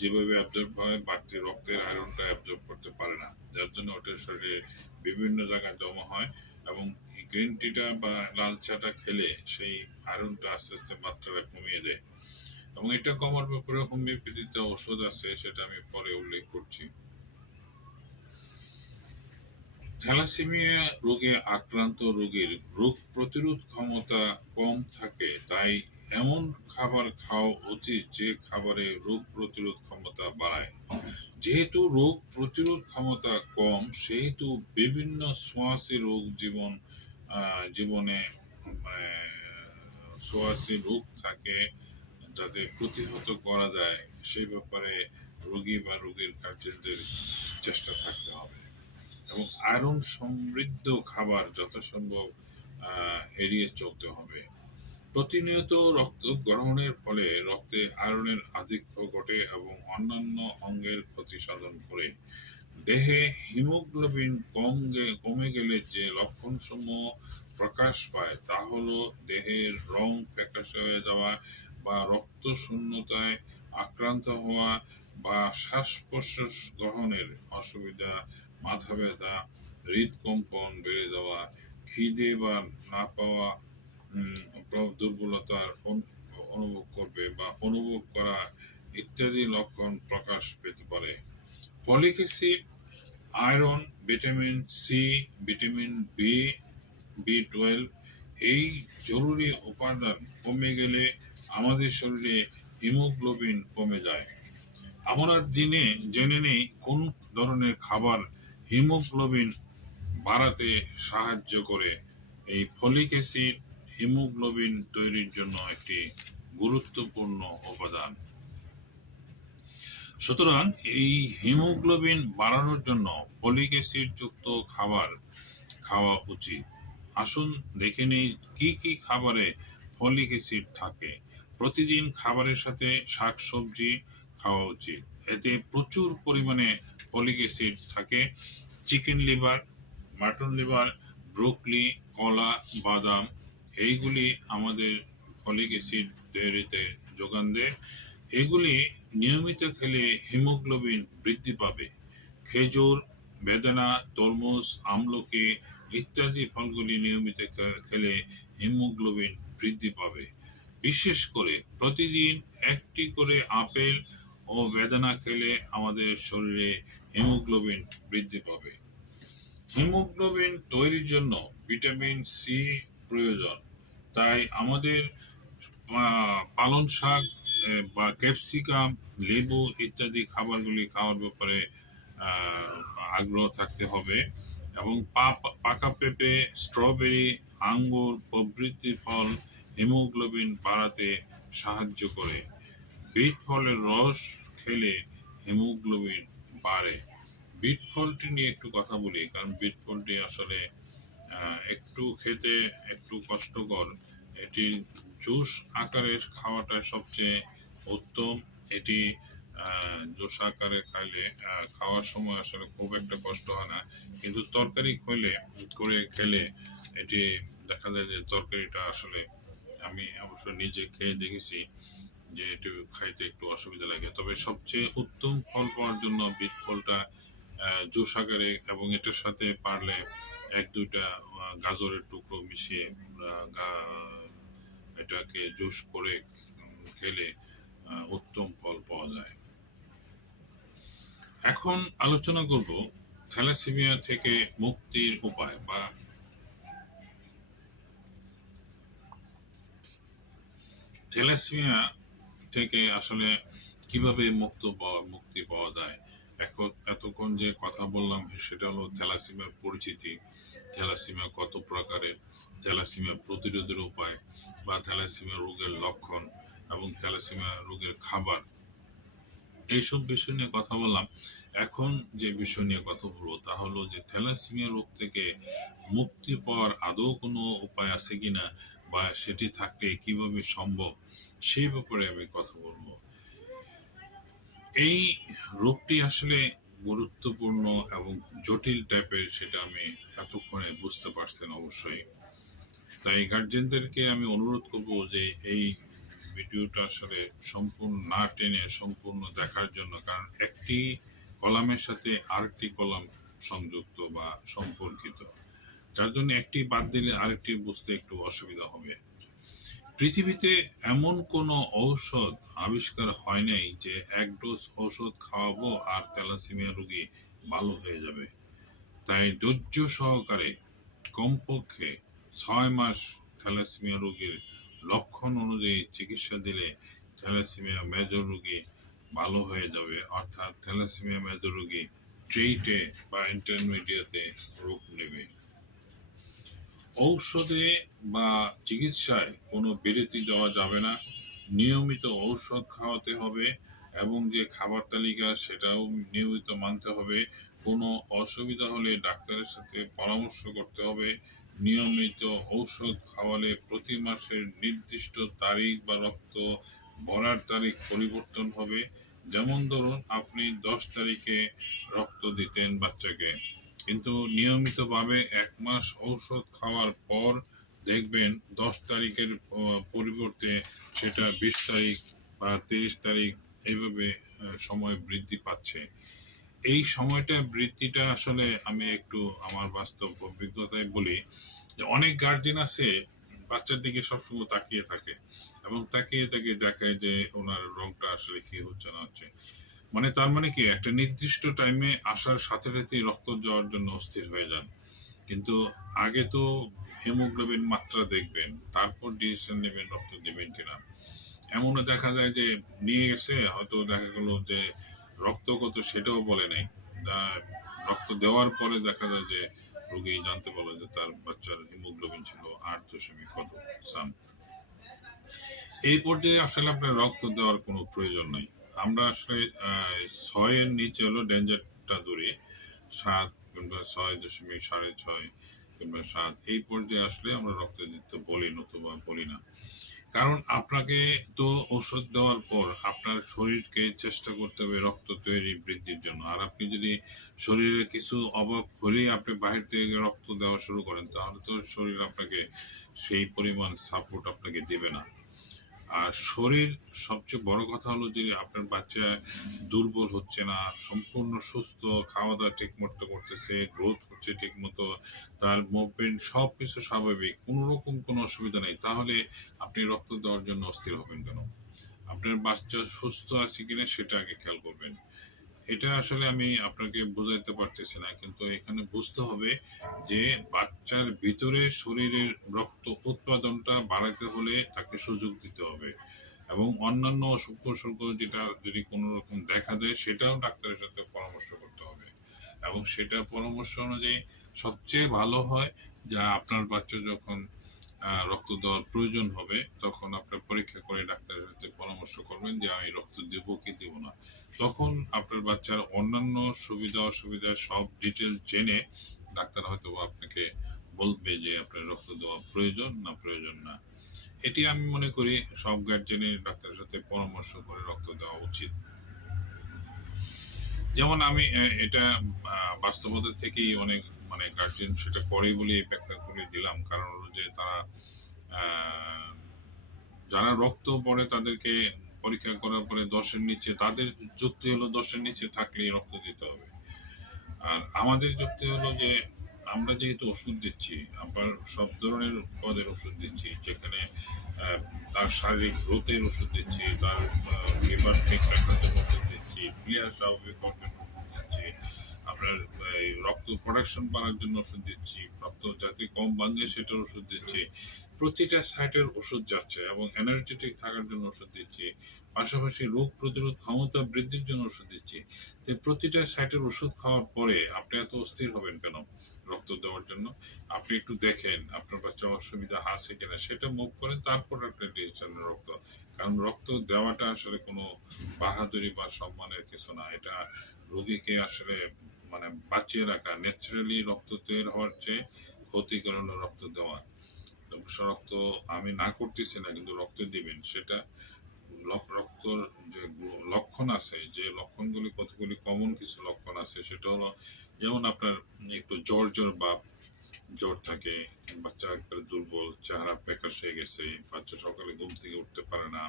যেভাবে অ্যাবজর্ব হয়, বাড়তি রক্তের আয়রনটা অ্যাবজর্ব করতে পারে না, যার জন্য ওটা শরীরে বিভিন্ন জায়গায় জমা হয়, এবং গ্রিন টিটা বা লাল চাটা খেলে সেই আয়রনটা আস্তে আস্তে মাত্রাটা কমিয়ে দেয়। এবং এটা কমার ব্যাপারে হোমিওপ্যাথিতে ওষুধ আছে, সেটা আমি পরে উল্লেখ করছি। থ্যালাসেমিয়া রোগে আক্রান্ত রোগীর রোগ প্রতিরোধ ক্ষমতা কম থাকে, তাই এমন খাবার খাওয়া উচিত যে খাবারে রোগ প্রতিরোধ ক্ষমতা বাড়ায়। যেহেতু রোগ প্রতিরোধ ক্ষমতা কম, সেহেতু বিভিন্ন ছোঁয়াচে রোগ জীবনে মানে ছোঁয়াচে রোগ থাকে, যাতে প্রতিহত করা যায় সেই ব্যাপারে রোগী বা রোগীর গার্জেনদের চেষ্টা থাকতে হবে। এবং আয়রন সমৃদ্ধ খাবার যথাসম্ভব এড়িয়ে চলতে হবে। প্রতিনিয়ত রক্ত গ্রহণের ফলে রক্তে আয়রনের আধিক্য ঘটে এবং অন্যান্য অঙ্গের ক্ষতি সাধন করে। দেহে হিমোগ্লোবিন কমে গেলে যে লক্ষণসমূহ প্রকাশ পায় তা হলো দেহের রং ফ্যাকাশে হয়ে যাওয়া, বা রক্ত শূন্যতায় আক্রান্ত হওয়া, বা শ্বাস প্রশ্বাস গ্রহণের অসুবিধা, মাথা ব্যথা, হৃদকম্পন বেড়ে যাওয়া, খিদে বা না পাওয়া, দুর্বলতার অনুভব করবে বা অনুভব করা ইত্যাদি লক্ষণ প্রকাশ পেতে পারে। Folic acid iron, vitamin C, vitamin B 12, এই জরুরি উপাদান কমে গেলে আমাদের শরীরে হিমোগ্লোবিন কমে যায়। আমরা দিনে জেনে নেই কোন ধরনের খাবার হিমোগ্লোবিন বাড়াতে সাহায্য করে। এই ফলিক অ্যাসিড হিমোগ্লোবিন তৈরির জন্য একটি গুরুত্বপূর্ণ উপাদান। সুতরাং এই হিমোগ্লোবিন বাড়ানোর জন্য ফলিক অ্যাসিড যুক্ত খাবার খাওয়া উচিত। আসুন দেখে নিই কি কি খাবারে ফলিক অ্যাসিড থাকে। প্রতিদিন খাবারের সাথে শাকসবজি খাওয়া উচিত, এতে প্রচুর পরিমাণে ফলিক অ্যাসিড থাকে। Chicken liver, mutton liver, broccoli, কলা, বাদাম, এইগুলি আমাদের ফলিক অ্যাসিড তৈরিতে যোগান দেয়। এগুলি নিয়মিত খেলে হিমোগ্লোবিন বৃদ্ধি পাবে। খেজুর, বেদানা, তরমুজ, আমলকি ইত্যাদি ফলগুলি নিয়মিত খেলে হিমোগ্লোবিন বৃদ্ধি পাবে। বিশেষ করে প্রতিদিন একটি করে আপেল ও বেদানা খেলে আমাদের শরীরে হিমোগ্লোবিন বৃদ্ধি পাবে। হিমোগ্লোবিন তৈরির জন্য ভিটামিন সি প্রয়োজন, তাই আমাদের পালং শাক বা ক্যাপসিকাম, লেবু ইত্যাদি খাবারগুলি খাওয়ার ব্যাপারে আগ্রহ থাকতে হবে। এবং পাকা পেঁপে, স্ট্রবেরি, আঙ্গুর প্রভৃতি ফল হিমোগ্লোবিন বাড়াতে সাহায্য করে। বিট ফলের রস খেলে হিমোগ্লোবিন বাড়ে। বিট ফলটি নিয়ে একটু কথা বলি, কারণ বিট ফলটি আসলে একটু খেতে একটু কষ্টকর। এটি জুস আকারে খাওয়াটা সবচেয়ে উত্তম। এটি জুস আকারে খাওয়ার সময় আসলে খুব একটা কষ্ট হয় না, কিন্তু তরকারি করে খেলে এটি দেখা যায় যে তরকারিটা আসলে, আমি অবশ্য নিজে খেয়ে দেখেছি যে একটু খাইতে একটু অসুবিধা লাগে। তবে সবচেয়ে উত্তম ফল পাওয়ার জন্য বিট ফলটা জুস আকারে, এবং এটার সাথে পারলে এক দুইটা গাজরের টুকরো মিশিয়ে এটাকে জুস করে খেলে উত্তম ফল পাওয়া যায়। এখন আলোচনা করব থ্যালাসেমিয়া থেকে মুক্তির উপায় বা থ্যালাসেমিয়া থেকে আসলে কিভাবে মুক্তি পাওয়া যায়। এতক্ষণ যে কথা বললাম সেটা হলো থ্যালাসেমিয়ার পরিচিতি, থ্যালাসেমিয়া কত প্রকারের, থ্যালাসেমিয়া প্রতিরোধের উপায় বা থ্যালাসেমিয়া রোগের লক্ষণ এবং থ্যালাসেমিয়া রোগের খাবার, এইসব বিষয় নিয়ে কথা বললাম। এখন যে বিষয় নিয়ে কথা বলবো তা হলো যে থ্যালাসেমিয়া রোগ থেকে মুক্তি পাওয়ার আদৌ কোনো উপায় আছে কিনা, বা সেটি থাকলে কিভাবে সম্ভব, সেই ব্যাপারে আমি কথা বলবো। এই রোগটি আসলে গুরুত্বপূর্ণ এবং জটিল টাইপের, সেটা আমি এতক্ষণে বুঝতে পারছেন অবশ্যই। তাই গার্জেনদেরকে আমি অনুরোধ করব যে এই ভিডিওটা আসলে সম্পূর্ণ না টেনে সম্পূর্ণ দেখার জন্য, কারণ একটি কলামের সাথে আরেকটি কলাম সংযুক্ত বা সম্পর্কিত, যার জন্য একটি বাদ দিলে আরেকটি বুঝতে একটু অসুবিধা হবে। পৃথিবীতে এমন কোনো ঔষধ আবিষ্কার হয় নাই যে এক ডোজ ঔষধ খাওয়াবো আর থ্যালাসেমিয়া রোগী ভালো হয়ে যাবে। তাই ধৈর্য সহকারে কমপক্ষে 6 মাস থ্যালাসেমিয়া রোগীর লক্ষণ অনুযায়ী চিকিৎসা দিলে থ্যালাসেমিয়া মেজর রোগী ভালো হয়ে যাবে। অর্থাৎ থ্যালাসেমিয়া মেজর রোগী ট্রিটে বা ইন্টারমিডিয়েটে রোগ নেবে। ঔষধে বা চিকিৎসায় কোনো বিরতি দেওয়া যাবে না, নিয়মিত ঔষধ খাওয়াতে হবে এবং যে খাবার তালিকা সেটাও নিয়মিত মানতে হবে। কোনো অসুবিধা হলে ডাক্তারের সাথে পরামর্শ করতে হবে। নিয়মিত ঔষধ খাওয়ালে প্রতি মাসের নির্দিষ্ট তারিখ বা রক্ত ভরার তারিখ পরিবর্তন হবে। যেমন ধরুন আপনি 10 তারিখে রক্ত দিতেন বাচ্চাকে, কিন্তু নিয়মিতভাবে 1 মাস ঔষধ খাওয়ার পর দেখবেন 10 তারিখের পরিবর্তে সেটা 20 তারিখ বা 30 তারিখ এইভাবে সময় বৃদ্ধি পাচ্ছে। এই বৃদ্ধিটা আসলে আমি একটু আমার বাস্তব অভিজ্ঞতায় বলি যে অনেক গার্জেন আছে বাচ্চার দিকে সবসময় তাকিয়ে থাকে এবং তাকিয়ে তাকিয়ে দেখায় যে ওনার রংটা আসলে কি হচ্ছে না হচ্ছে। মানে তার মানে কি একটা নির্দিষ্ট টাইমে আসার সাথে সাথেই রক্ত যাওয়ার জন্য অস্থির হয়ে যান। কিন্তু আগে তো হিমোগ্লোবিন মাত্রা দেখবেন, তারপর ডিসিশন নেবেন রক্ত দেবেন কিনা। এমনও দেখা যায় যে নিয়ে গেছে, হয়তো দেখা গেল যে রক্ত কত সেটাও বলে নাই। তা রক্ত দেওয়ার পরে দেখা যায় যে রোগী জানতে পারলো যে তার বাচ্চার হিমোগ্লোবিন ছিল 8 কত সাম। এই পর্যায়ে আসলে আপনার রক্ত দেওয়ার কোনো প্রয়োজন নাই। আমরা আসলে 6-এর নিচে হলো ডেঞ্জারটা দূরে, 7 কিংবা 6.6 কিংবা 7 এই পর্যায়ে আসলে আমরা রক্ত দিতে বলি নতুবা বলি না। কারণ আপনাকে তো ওষুধ দেওয়ার পর আপনার শরীরকে চেষ্টা করতে হবে রক্ত তৈরি বৃদ্ধির জন্য। আর আপনি যদি শরীরে কিছু অভাব হলেই আপনি বাহির থেকে রক্ত দেওয়া শুরু করেন, তাহলে তো শরীর আপনাকে সেই পরিমাণ সাপোর্ট আপনাকে দেবে না। আর শরীর সবচেয়ে বড় কথা হলো যে আপনার বাচ্চা দুর্বল হচ্ছে না, সম্পূর্ণ সুস্থ, খাওয়া দাওয়া ঠিক মতো করতেছে, গ্রোথ হচ্ছে ঠিক মতো, তার মুভমেন্ট সব কিছু স্বাভাবিক, কোনো রকম কোনো অসুবিধা নেই, তাহলে আপনি রক্ত দেওয়ার জন্য অস্থির হবেন কেন? আপনার বাচ্চা সুস্থ আছে কিনা সেটা আগে খেয়াল করবেন। এটা আসলে আমি আপনাকে বোঝাইতে পারতেছি না, কিন্তু এখানে বুঝতে হবে যে বাচ্চার ভিতরে শরীরের রক্ত উৎপাদনটা বাড়াতে হলে তাকে সুযোগ দিতে হবে, এবং অন্যান্য অসুখ বিসুখ যেটা যদি কোনো রকম দেখা দেয় সেটাও ডাক্তারের সাথে পরামর্শ করতে হবে। এবং সেটা পরামর্শ অনুযায়ী সবচেয়ে ভালো হয় যা আপনার বাচ্চা যখন রক্ত দেওয়ার প্রয়োজন হবে তখন আপনার পরীক্ষা করে ডাক্তারের সাথে পরামর্শ করবেন যে আমি রক্ত দেব কি দেব না। তখন আপনার বাচ্চার অন্যান্য সুবিধা অসুবিধা সব ডিটেল জেনে ডাক্তার হয়তো আপনাকে বলবে যে আপনার রক্ত দেওয়া প্রয়োজন না প্রয়োজন না। এটি আমি মনে করি সব গার্জেনের ডাক্তারের সাথে পরামর্শ করে রক্ত দেওয়া উচিত। যেমন আমি এটা বাস্তবতা থেকেই অনেক মানে গার্জেন সেটা করে বলে ব্যাখ্যা করে দিলাম, কারণ হলো যে তারা আহ, যারা রক্ত পড়ে তাদেরকে পরীক্ষা করার পরে 10-এর নিচে, তাদের যুক্তি হলো 10-এর নিচে থাকলেই রক্ত দিতে হবে। আর আমাদের যুক্তি হলো যে আমরা যেহেতু ওষুধ দিচ্ছি, আবার সব ধরনের পদের ওষুধ দিচ্ছি, যেখানে তার শারীরিক গ্রোথের ওষুধ দিচ্ছি, তার লিভার ঠিক রাখার জন্য ওষুধ দিচ্ছি, প্লেয়ার স্বাভাবিক হওয়ার জন্য ওষুধ দিচ্ছি, আপনার এই রক্ত প্রোডাকশন বাড়ার জন্য ওষুধ দিচ্ছি, রক্ত যাতে কম ভাঙে সেটার ওষুধ দিচ্ছি, প্রতিটা সাইটের ওষুধ যাচ্ছে, এবং এনার্জেটিক থাকার জন্য ওষুধ দিচ্ছি, পাশাপাশি রোগ প্রতিরোধ ক্ষমতা বৃদ্ধির জন্য ওষুধ দিচ্ছি। তো প্রতিটা সাইটের ওষুধ খাওয়ার পরে আপনি এত অস্থির হবেন কেন রক্ত দেওয়ার জন্য? আপনি একটু দেখেন আপনার বাচ্চা অসুবিধা আছে কিনা, সেটা মুভ করেন, তারপর আপনি ডিসিশন রক্ত। কারণ রক্ত দেওয়াটা আসলে কোনো বাহাদুরি বা সম্মানের কিছু না, এটা রোগীকে আসলে মানে বাঁচিয়ে রাখা। ন্যাচারালি রক্ত তৈরি হওয়ার চেয়ে ক্ষতিকর হলো রক্ত দেওয়া। অবশ্য রক্ত আমি না করতেছি না, কিন্তু রক্ত দিবেন সেটা রক্তর যে লক্ষণ আছে, যে লক্ষণগুলি কতগুলি কমন কিছু লক্ষণ আছে, সেটা হলো যেমন আপনার একটু জ্বর জ্বর বা জ্বর থাকে, বাচ্চা একবারে দুর্বল, চেহারা ফ্যাকাশ হয়ে গেছে, বাচ্চা সকালে ঘুম থেকে উঠতে পারে না,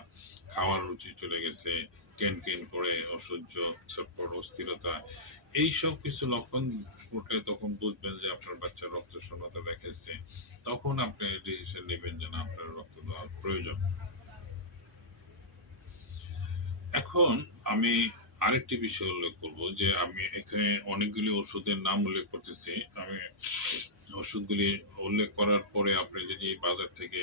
খাওয়ার রুচি চলে গেছে, কেন কেন করে, অসহ্য, ছটফট, অস্থিরতা, এইসব কিছু লক্ষণ উঠলে তখন বুঝবেন যে আপনার বাচ্চা রক্ত শূন্যতা দেখেছে। তখন আপনি ডিসিশন নেবেন যে না আপনার রক্ত দেওয়ার প্রয়োজন। এখন আমি আরেকটি বিষয় উল্লেখ করব যে আমি এখানে অনেকগুলি ওষুধের নাম উল্লেখ করতেছি। আমি ওষুধগুলি উল্লেখ করার পরে আপনি যদি বাজার থেকে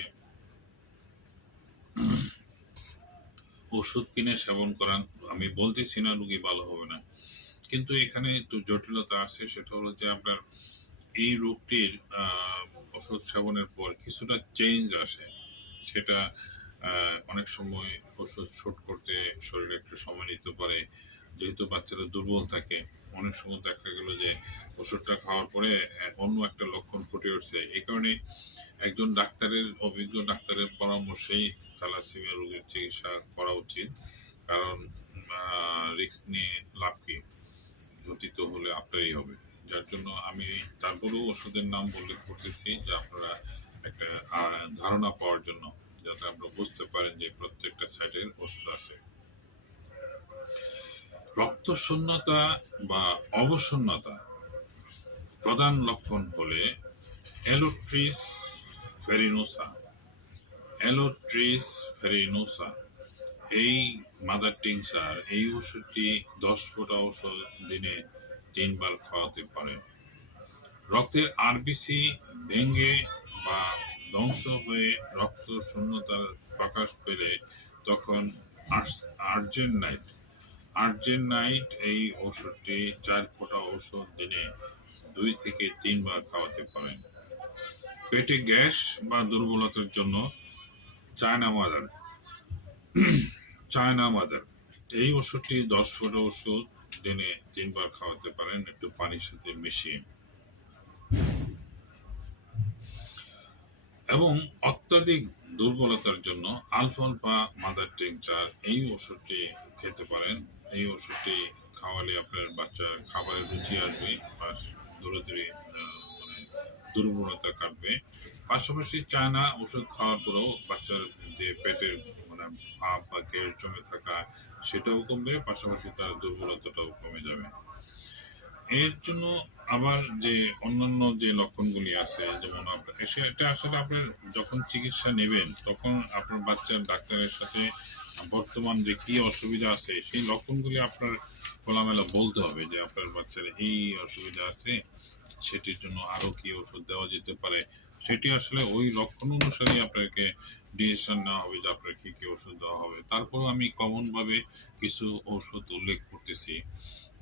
ওষুধ কিনে সেবন করান, আমি বলতেছি না রোগী ভালো হবে না, কিন্তু এখানে একটু জটিলতা আছে। সেটা হলো যে আপনার এই রোগটির ওষুধ সেবনের পর কিছুটা চেঞ্জ আসে। সেটা অনেক সময় ওষুধ শুট করতে শরীরে একটু সময় নিতে পারে, যেহেতু বাচ্চারা দুর্বল থাকে। অনেক সময় দেখা গেল যে ওষুধটা খাওয়ার পরে অন্য একটা লক্ষণ ফুটে উঠছে। এই কারণে একজন ডাক্তারের, অভিজ্ঞ ডাক্তারের পরামর্শেই থ্যালাসেমিয়া রোগের চিকিৎসা করা উচিত। কারণ রিস্ক নিয়ে লাভ কি, ক্ষতি তো হলে আপনারই হবে। যার জন্য আমি তারপরেও ওষুধের নাম উল্লেখ করতেছি যে আপনারা একটা ধারণা পাওয়ার জন্য, যাতে আপনারা বুঝতে পারেন যে প্রত্যেকটা সাইডের ওষুধ আছে। রক্ত শূন্যতা বা অবশূন্যতা প্রধান লক্ষণ হলে অ্যালোট্রিস ভেরিনোসা, অ্যালোট্রিস ভেরিনোসা এই মাদার টিংচার এই ওষুধটি 10 ফোঁটা ঔষধ দিনে 3 বার খাওয়াতে পারেন। রক্তের আরবিসি ভেঙে বা ধ্বংস হয়ে রক্ত শূন্যতার প্রকাশ পেলে তখন আর্জেন্টাইন আর্জেন্টাইন এই ওষুধটি 4 ফোঁটা ঔষধ দিনে 2 থেকে 3 বার খাওয়াতে পারেন। পেটে গ্যাস বা দুর্বলতার জন্য চায়না মাদার চায়না মাদার এই ওষুধটি 10 ফোঁটা ওষুধ দিনে 3 বার খাওয়াতে পারেন একটু পানির সাথে মিশিয়ে। এবং অত্যাধিক দুর্বলতার জন্য আলফালফা মাদার টিংচার এই ওষুধটি খেতে পারেন। এই ওষুধটি খাওয়ালে আপনার বাচ্চার খাবারের রুচি আসবে, প্লাস ধরে ধরে মানে দুর্বলতা কাটবে। পাশাপাশি চায়না ওষুধ খাওয়ার পরেও বাচ্চার যে পেটের মানে ভাব বা গ্যাস জমে থাকা সেটাও কমবে, পাশাপাশি তার দুর্বলতাটাও কমে যাবে। এর জন্য আবার যে অন্যান্য যে লক্ষণগুলি আছে, যেমন এটা আসলে আপনার যখন চিকিৎসা নেবেন তখন আপনার বাচ্চার ডাক্তারের সাথে বর্তমান যে কি অসুবিধা আছে সেই লক্ষণগুলি আপনার খোলামেলা বলতে হবে যে আপনার বাচ্চার এই অসুবিধা আছে, সেটির জন্য আরো কি ওষুধ দেওয়া যেতে পারে। সেটি আসলে ওই লক্ষণ অনুসারে আপনাকে ডিসিশন নেওয়া হবে যে আপনার কি কি ওষুধ দেওয়া হবে। তারপরও আমি কমন ভাবে কিছু ওষুধ উল্লেখ করতেছি।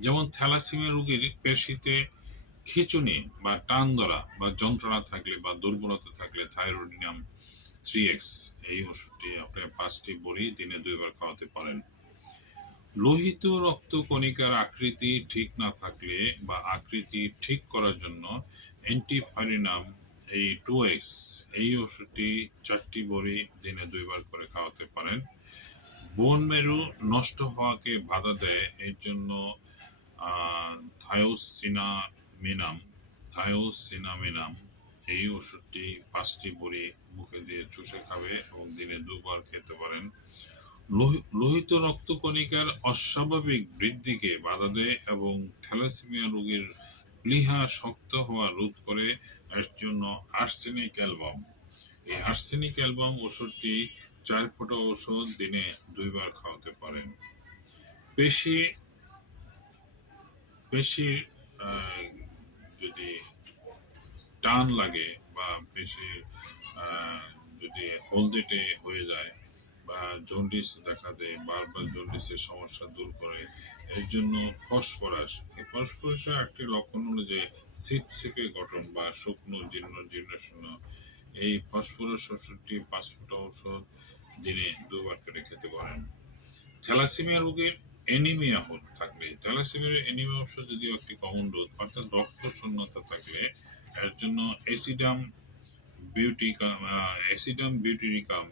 যেমন থ্যালাসেমিয়া রোগীর পেশিতে খিঁচুনি বা টান ধরা বা যন্ত্রণা থাকলে বা দুর্বলতা থাকলে থাইরোডিনাম 3x এই ওষুধটি আপনি 5টি বড়ি দিনে 2 বার খাওয়াতে পারেন। লোহিত রক্ত কণিকার আকৃতি ঠিক না থাকলে বা আকৃতি ঠিক করার জন্য অ্যান্টিফারিনাম এই 2x এই ওষুধটি 4টি বড়ি দিনে 2 বার করে খাওয়াতে পারেন। বোন মেরু নষ্ট হওয়াকে বাধা দেয়, এর জন্য থায়োসিনামিনাম এই ওষুধটি 5টি বড়ি মুখে দিয়ে চুষে খাবে এবং দিনে 2 বার খেতে পারেন। লোহিত রক্তকণিকার অস্বাভাবিক বৃদ্ধিকে বাধা দেয় এবং থ্যালাসেমিয়া রোগীর প্লীহা শক্ত হওয়া রোধ করে, এর জন্য আর্সেনিক অ্যালবাম এই আর্সেনিক অ্যালবাম ওষুধটি 4 ফোঁটা ওষুধ দিনে 2 বার খাওয়াতে পারেন। পেশির যদি টান লাগে বা পেশি যদি হলদেটে হয়ে যায় বা জন্ডিস দেখা দেয়, বারবার জন্ডিসের সমস্যা দূর করে, এর জন্য ফসফরাস এই ফসফরাসের একটি লক্ষণ হলো যে সিপসিপে গঠন বা শুকনো জীর্ণশীর্ণ। এই ফসফরাস ওষুধটি 5 ফোঁটা ওষুধ দিনে 2 বার করে খেতে পারেন। থ্যালাসেমিয়া রোগীর অ্যানিমিয়া থাকলে, থ্যালাসেমিয়ার অ্যানিমিয়া ওষুধ যদিও একটি কমন রোগ, অর্থাৎ রক্ত শূন্যতা থাকলে এর জন্য অ্যাসিডাম বিউটিরিকাম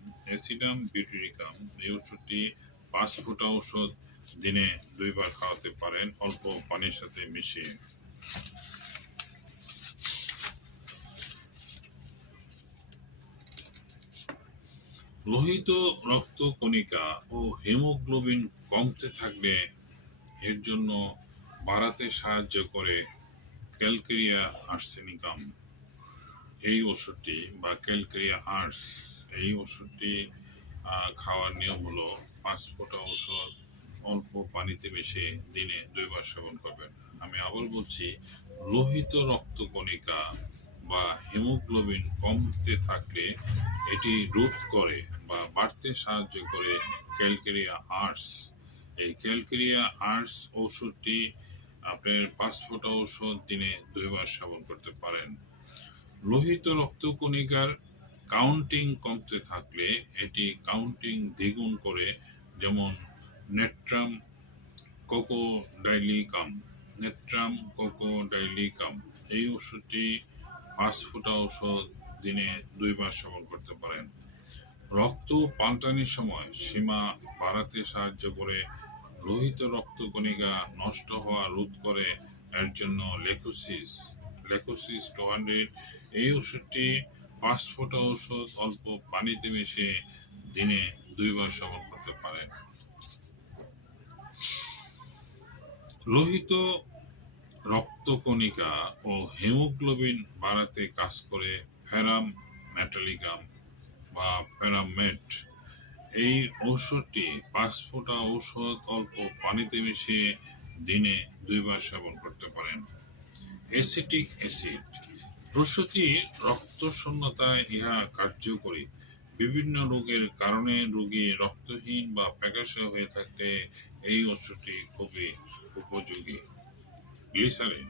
এই ওষুধটি 5 ফোঁটা ওষুধ দিনে 2 বার খাওয়াতে পারেন অল্প পানির সাথে মিশিয়ে। লোহিত রক্ত কণিকা ও হিমোগ্লোবিন কমতে থাকলে এর জন্য বাড়াতে সাহায্য করে ক্যালকেরিয়া আর্সেনিকাম এই ওষুধটি বা ক্যালকেরিয়া আর্স এই ওষুধটি খাওয়ার নিয়ম হলো 5 ফোঁটা ওষুধ অল্প পানিতে মিশিয়ে দিনে 2 বার সেবন করবেন। আমি আবার বলছি, লোহিত রক্ত কণিকা বা হিমোগ্লোবিন কমতে থাকলে এটি রোধ করে বা বাড়তে সাহায্য করে ক্যালকেরিয়া আর্স এই ক্যালকেরিয়া আর্স ওষুধটি আপনার 5 ফোঁটা ওষুধ দিনে 2 বার সেবন করতে পারেন। লোহিত রক্তকণিকার কাউন্টিং কমতে থাকলে এটি কাউন্টিং দ্বিগুণ করে, যেমন নেট্রাম কোকোডাইলিকাম এই ওষুধটি 5 ফোঁটা ওষুধ দিনে 2 বার সেবন করতে পারেন। রক্ত পাল্টানোর সময় সীমা বাড়াতে সাহায্য করে, লোহিত রক্তকণিকা নষ্ট হওয়া রোধ করে, এর জন্য লেকোসিস 200 এই ওষুধটি 5 ফোঁটা ওষুধ অল্প পানিতে মিশিয়ে দিনে 2 বার সেবন করতে পারেন। লোহিত রক্তকণিকা ও হিমোগ্লোবিন বাড়াতে কাজ করে ফেরাম মেটালিকাম বা ফেরামেট এই ঔষধটি ৫ ফোঁটা ঔষধ অল্প পানিতে মিশিয়ে দিনে ২ বার সেবন করতে পারেন। অ্যাসিটিক অ্যাসিড প্রসূতি রক্তশূন্যতায় ইহা কার্যকরী। বিভিন্ন রোগের কারণে রোগী রক্তহীন বা ফ্যাকাশে হয়ে থাকলে এই ওষুধটি খুবই উপযোগী। গ্লিসারিন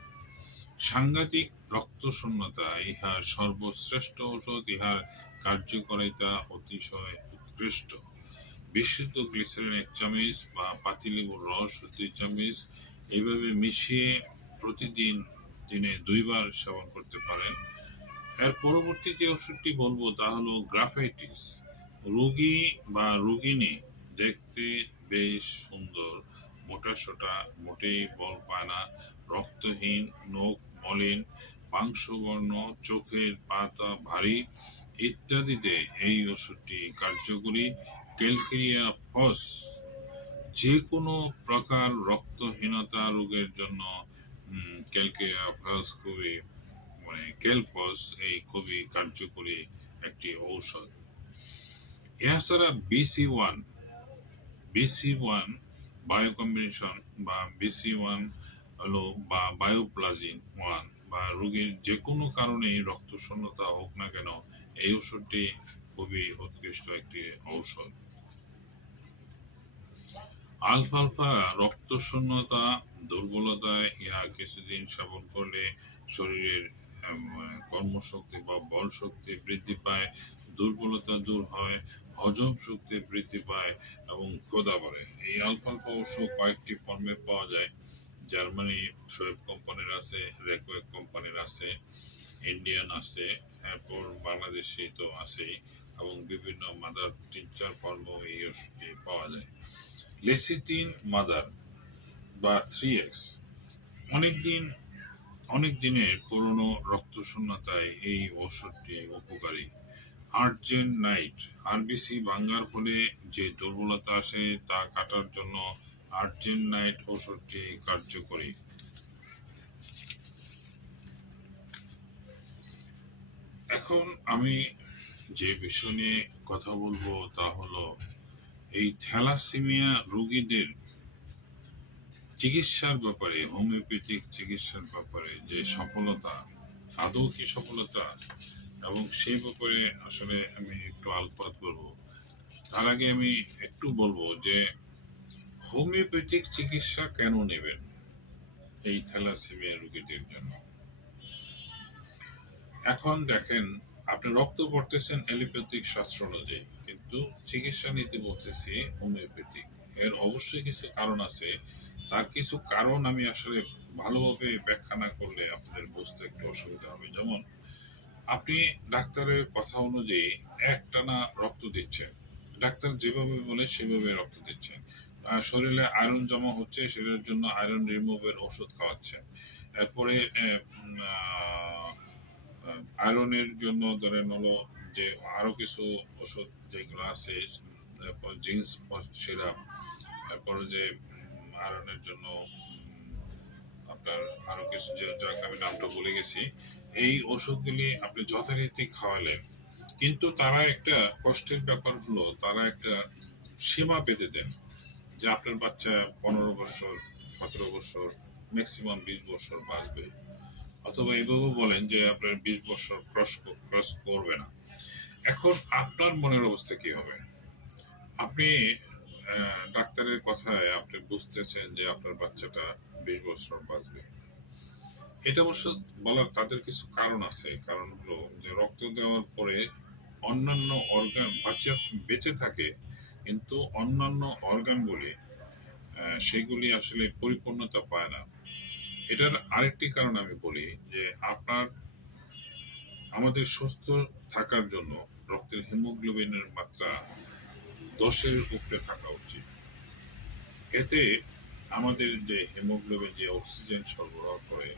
সাংঘাতিক রক্তশূন্যতা ইহা সর্বশ্রেষ্ঠ ঔষধ। ইহার কার্যকারিতা অতিশয় উৎকৃষ্ট। বিশুদ্ধ গ্লিসারিন ১ চামচ বা পাতিলেবুর রস ২ চামচ এইভাবে মিশিয়ে প্রতিদিন দিনে ২ বার সেবন করতে পারেন। এর পরবর্তী যে ওষুধটি বলবো তা হলো গ্রাফাইটিস। রোগী বা রোগিনী দেখতে বেশ সুন্দর, মোটাসোটা, মোটেই বল পায় না, রক্তহীন, নখ মলিন, পাংশুবর্ণ, চোখের পাতা ভারী ইত্যাদিতে এই ওষুধটি কার্যকরী। ক্যালকেরিয়া ফস যে কোনো প্রকার রক্তহীনতা রোগের জন্য ক্যালকেরিয়া ফস খুবই ক্যালপস এই খুবই কার্যকরী একটি ঔষধ। এছাড়া BC1 বায়ো কম্বিনেশন বা BC1 হলো বা বায়োপ্লাজিন 1 বা রোগীর যে কোনো কারণেই রক্তশূন্যতা হোক না কেন এই ওষুধটি খুবই উৎকৃষ্ট একটি ঔষধ। আলফালফা রক্তশূন্যতা দুর্বলতায় ইহা কিছুদিন সেবন করলে শরীরের কর্মশক্তি বা বল শক্তি বৃদ্ধি পায়, দুর্বলতা দূর হয়, হজম শক্তি বৃদ্ধি পায় এবং ক্ষুধা বাড়ে। এই আলফালফা অবশ্য কয়েকটি ফর্মে পাওয়া যায়। জার্মানি শোয়েব কোম্পানির আছে, রেকোয়েক কোম্পানির আছে, ইন্ডিয়ান আছে, এরপর বাংলাদেশি তো আছেই এবং বিভিন্ন মাদার টিনচার ফর্ম এই ওষুধটি পাওয়া যায়। লেসিথিন মাদার বা 3X অনেক দিনের পুরনো রক্তশূন্যতায় এই ওষুধটি উপকারী। আর্জেন্ট নাইট আরবিসি ভাঙ্গার ফলে যে দুর্বলতা আসে তা কাটার জন্য আর্জেন্ট নাইট ওষুধটি কার্যকরী। এখন আমি যে বিষয় নিয়ে কথা বলবো তা হলো এই থ্যালাসেমিয়া রোগীদের চিকিৎসার ব্যাপারে, হোমিওপ্যাথিক চিকিৎসার ব্যাপারে যে সফলতা, আদৌ কি সফলতা, এবং সেই ব্যাপারে আসলে আমি একটু আলোকপাত করবো। তার আগে আমি একটু বলবো যে হোমিওপ্যাথিক চিকিৎসা কেন নেবেন এই থ্যালাসেমিয়া রোগীদের জন্য। এখন দেখেন, আপনি রক্ত পড়তেছেন অ্যালোপ্যাথিক শাস্ত্র অনুযায়ী, কিন্তু চিকিৎসা নিতে বলতেছি হোমিওপ্যাথিক। এর অবশ্যই কিছু কারণ আছে। তার কিছু কারণ আমি আসলে ভালোভাবে ব্যাখ্যা না করলে আপনাদের বুঝতে একটু অসুবিধা হবে। যেমন আপনি ডাক্তারের কথা অনুযায়ী একটানা রক্ত দিচ্ছেন, ডাক্তার যেভাবে বলে সেভাবে রক্ত দিচ্ছেন, শরীরে আয়রন জমা হচ্ছে সেটার জন্য আয়রন রিমুভের ওষুধ খাওয়াচ্ছেন। এরপরে আয়রনের জন্য ধরেন হলো যে আরো কিছু ওষুধ যেগুলো আছে, তারপর জিন্স সিরাপ, তারপরে যে আয়রনের জন্য আপনার আরো কিছু যে যাকে আমি নামটা ভুলে গেছি, এই ওষুধগুলি আপনি যথারীতি খাওয়ালেন, কিন্তু তারা একটা কষ্টের ব্যাপার হলো তারা একটা সীমা বেঁধে দেন যে আপনার বাচ্চা 15 বছর, 17 বছর, ম্যাক্সিমাম 20 বছর বাঁচবে, অথবা এভাবেও বলেন যে আপনার 20 বছর ক্রস করবে না। এখন আপনার মনের অবস্থা কি হবে? আপনি ডাক্তারের কথায় আপনি বুঝতেছেন যে আপনার বাচ্চাটা 20 বছর বাঁচবে। এটা অবশ্য বলার তাদের কিছু কারণ আছে। কারণ হলো যে রক্ত দেওয়ার পরে অন্যান্য অর্গান বেঁচে থাকে, কিন্তু অন্যান্য অর্গানগুলি সেগুলি আসলে পরিপূর্ণতা পায় না। এটার আরেকটি কারণ আমি বলি যে আমাদের সুস্থ থাকার জন্য রক্তের হিমোগ্লোবিনের মাত্রা 10-এর উপরে থাকা উচিত। এতে আমাদের যে হিমোগ্লোবিন যে অক্সিজেন সরবরাহ করে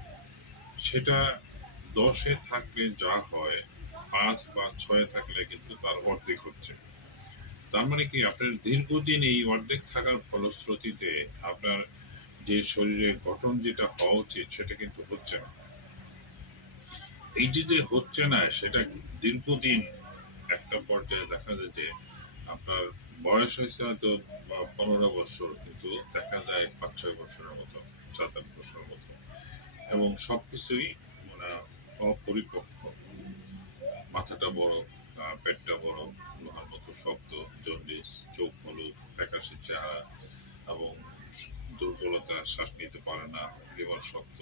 সেটা 10-এ থাকলে যা হয় 5 বা 6-এ থাকলে কিন্তু তার অর্ধেক হচ্ছে। তার মানে কি আপনার দীর্ঘদিন এই অর্ধেক থাকার ফলশ্রুতিতে আপনার যে শরীরের গঠন যেটা হওয়া উচিত সেটা কিন্তু হচ্ছে না। এই যে হচ্ছে না সেটা দীর্ঘদিন একটা পর্যায়ে দেখা যায় যে আপনার বয়স হয়েছে হয়তো 15 বছর, কিন্তু দেখা যায় 5-6 বছরের মতো, 7-8 বছরের মতো, এবং সবকিছুই মানে অপরিপক্ক। মাথাটা বড়, পেটটা বড়, লোহার মতো শক্ত, জন্ডিস, চোখ হলুদ, ফ্যাকাশে চেহারা, এবং দুর্বলতা, শ্বাস নিতে পারে না, লিভার শক্ত,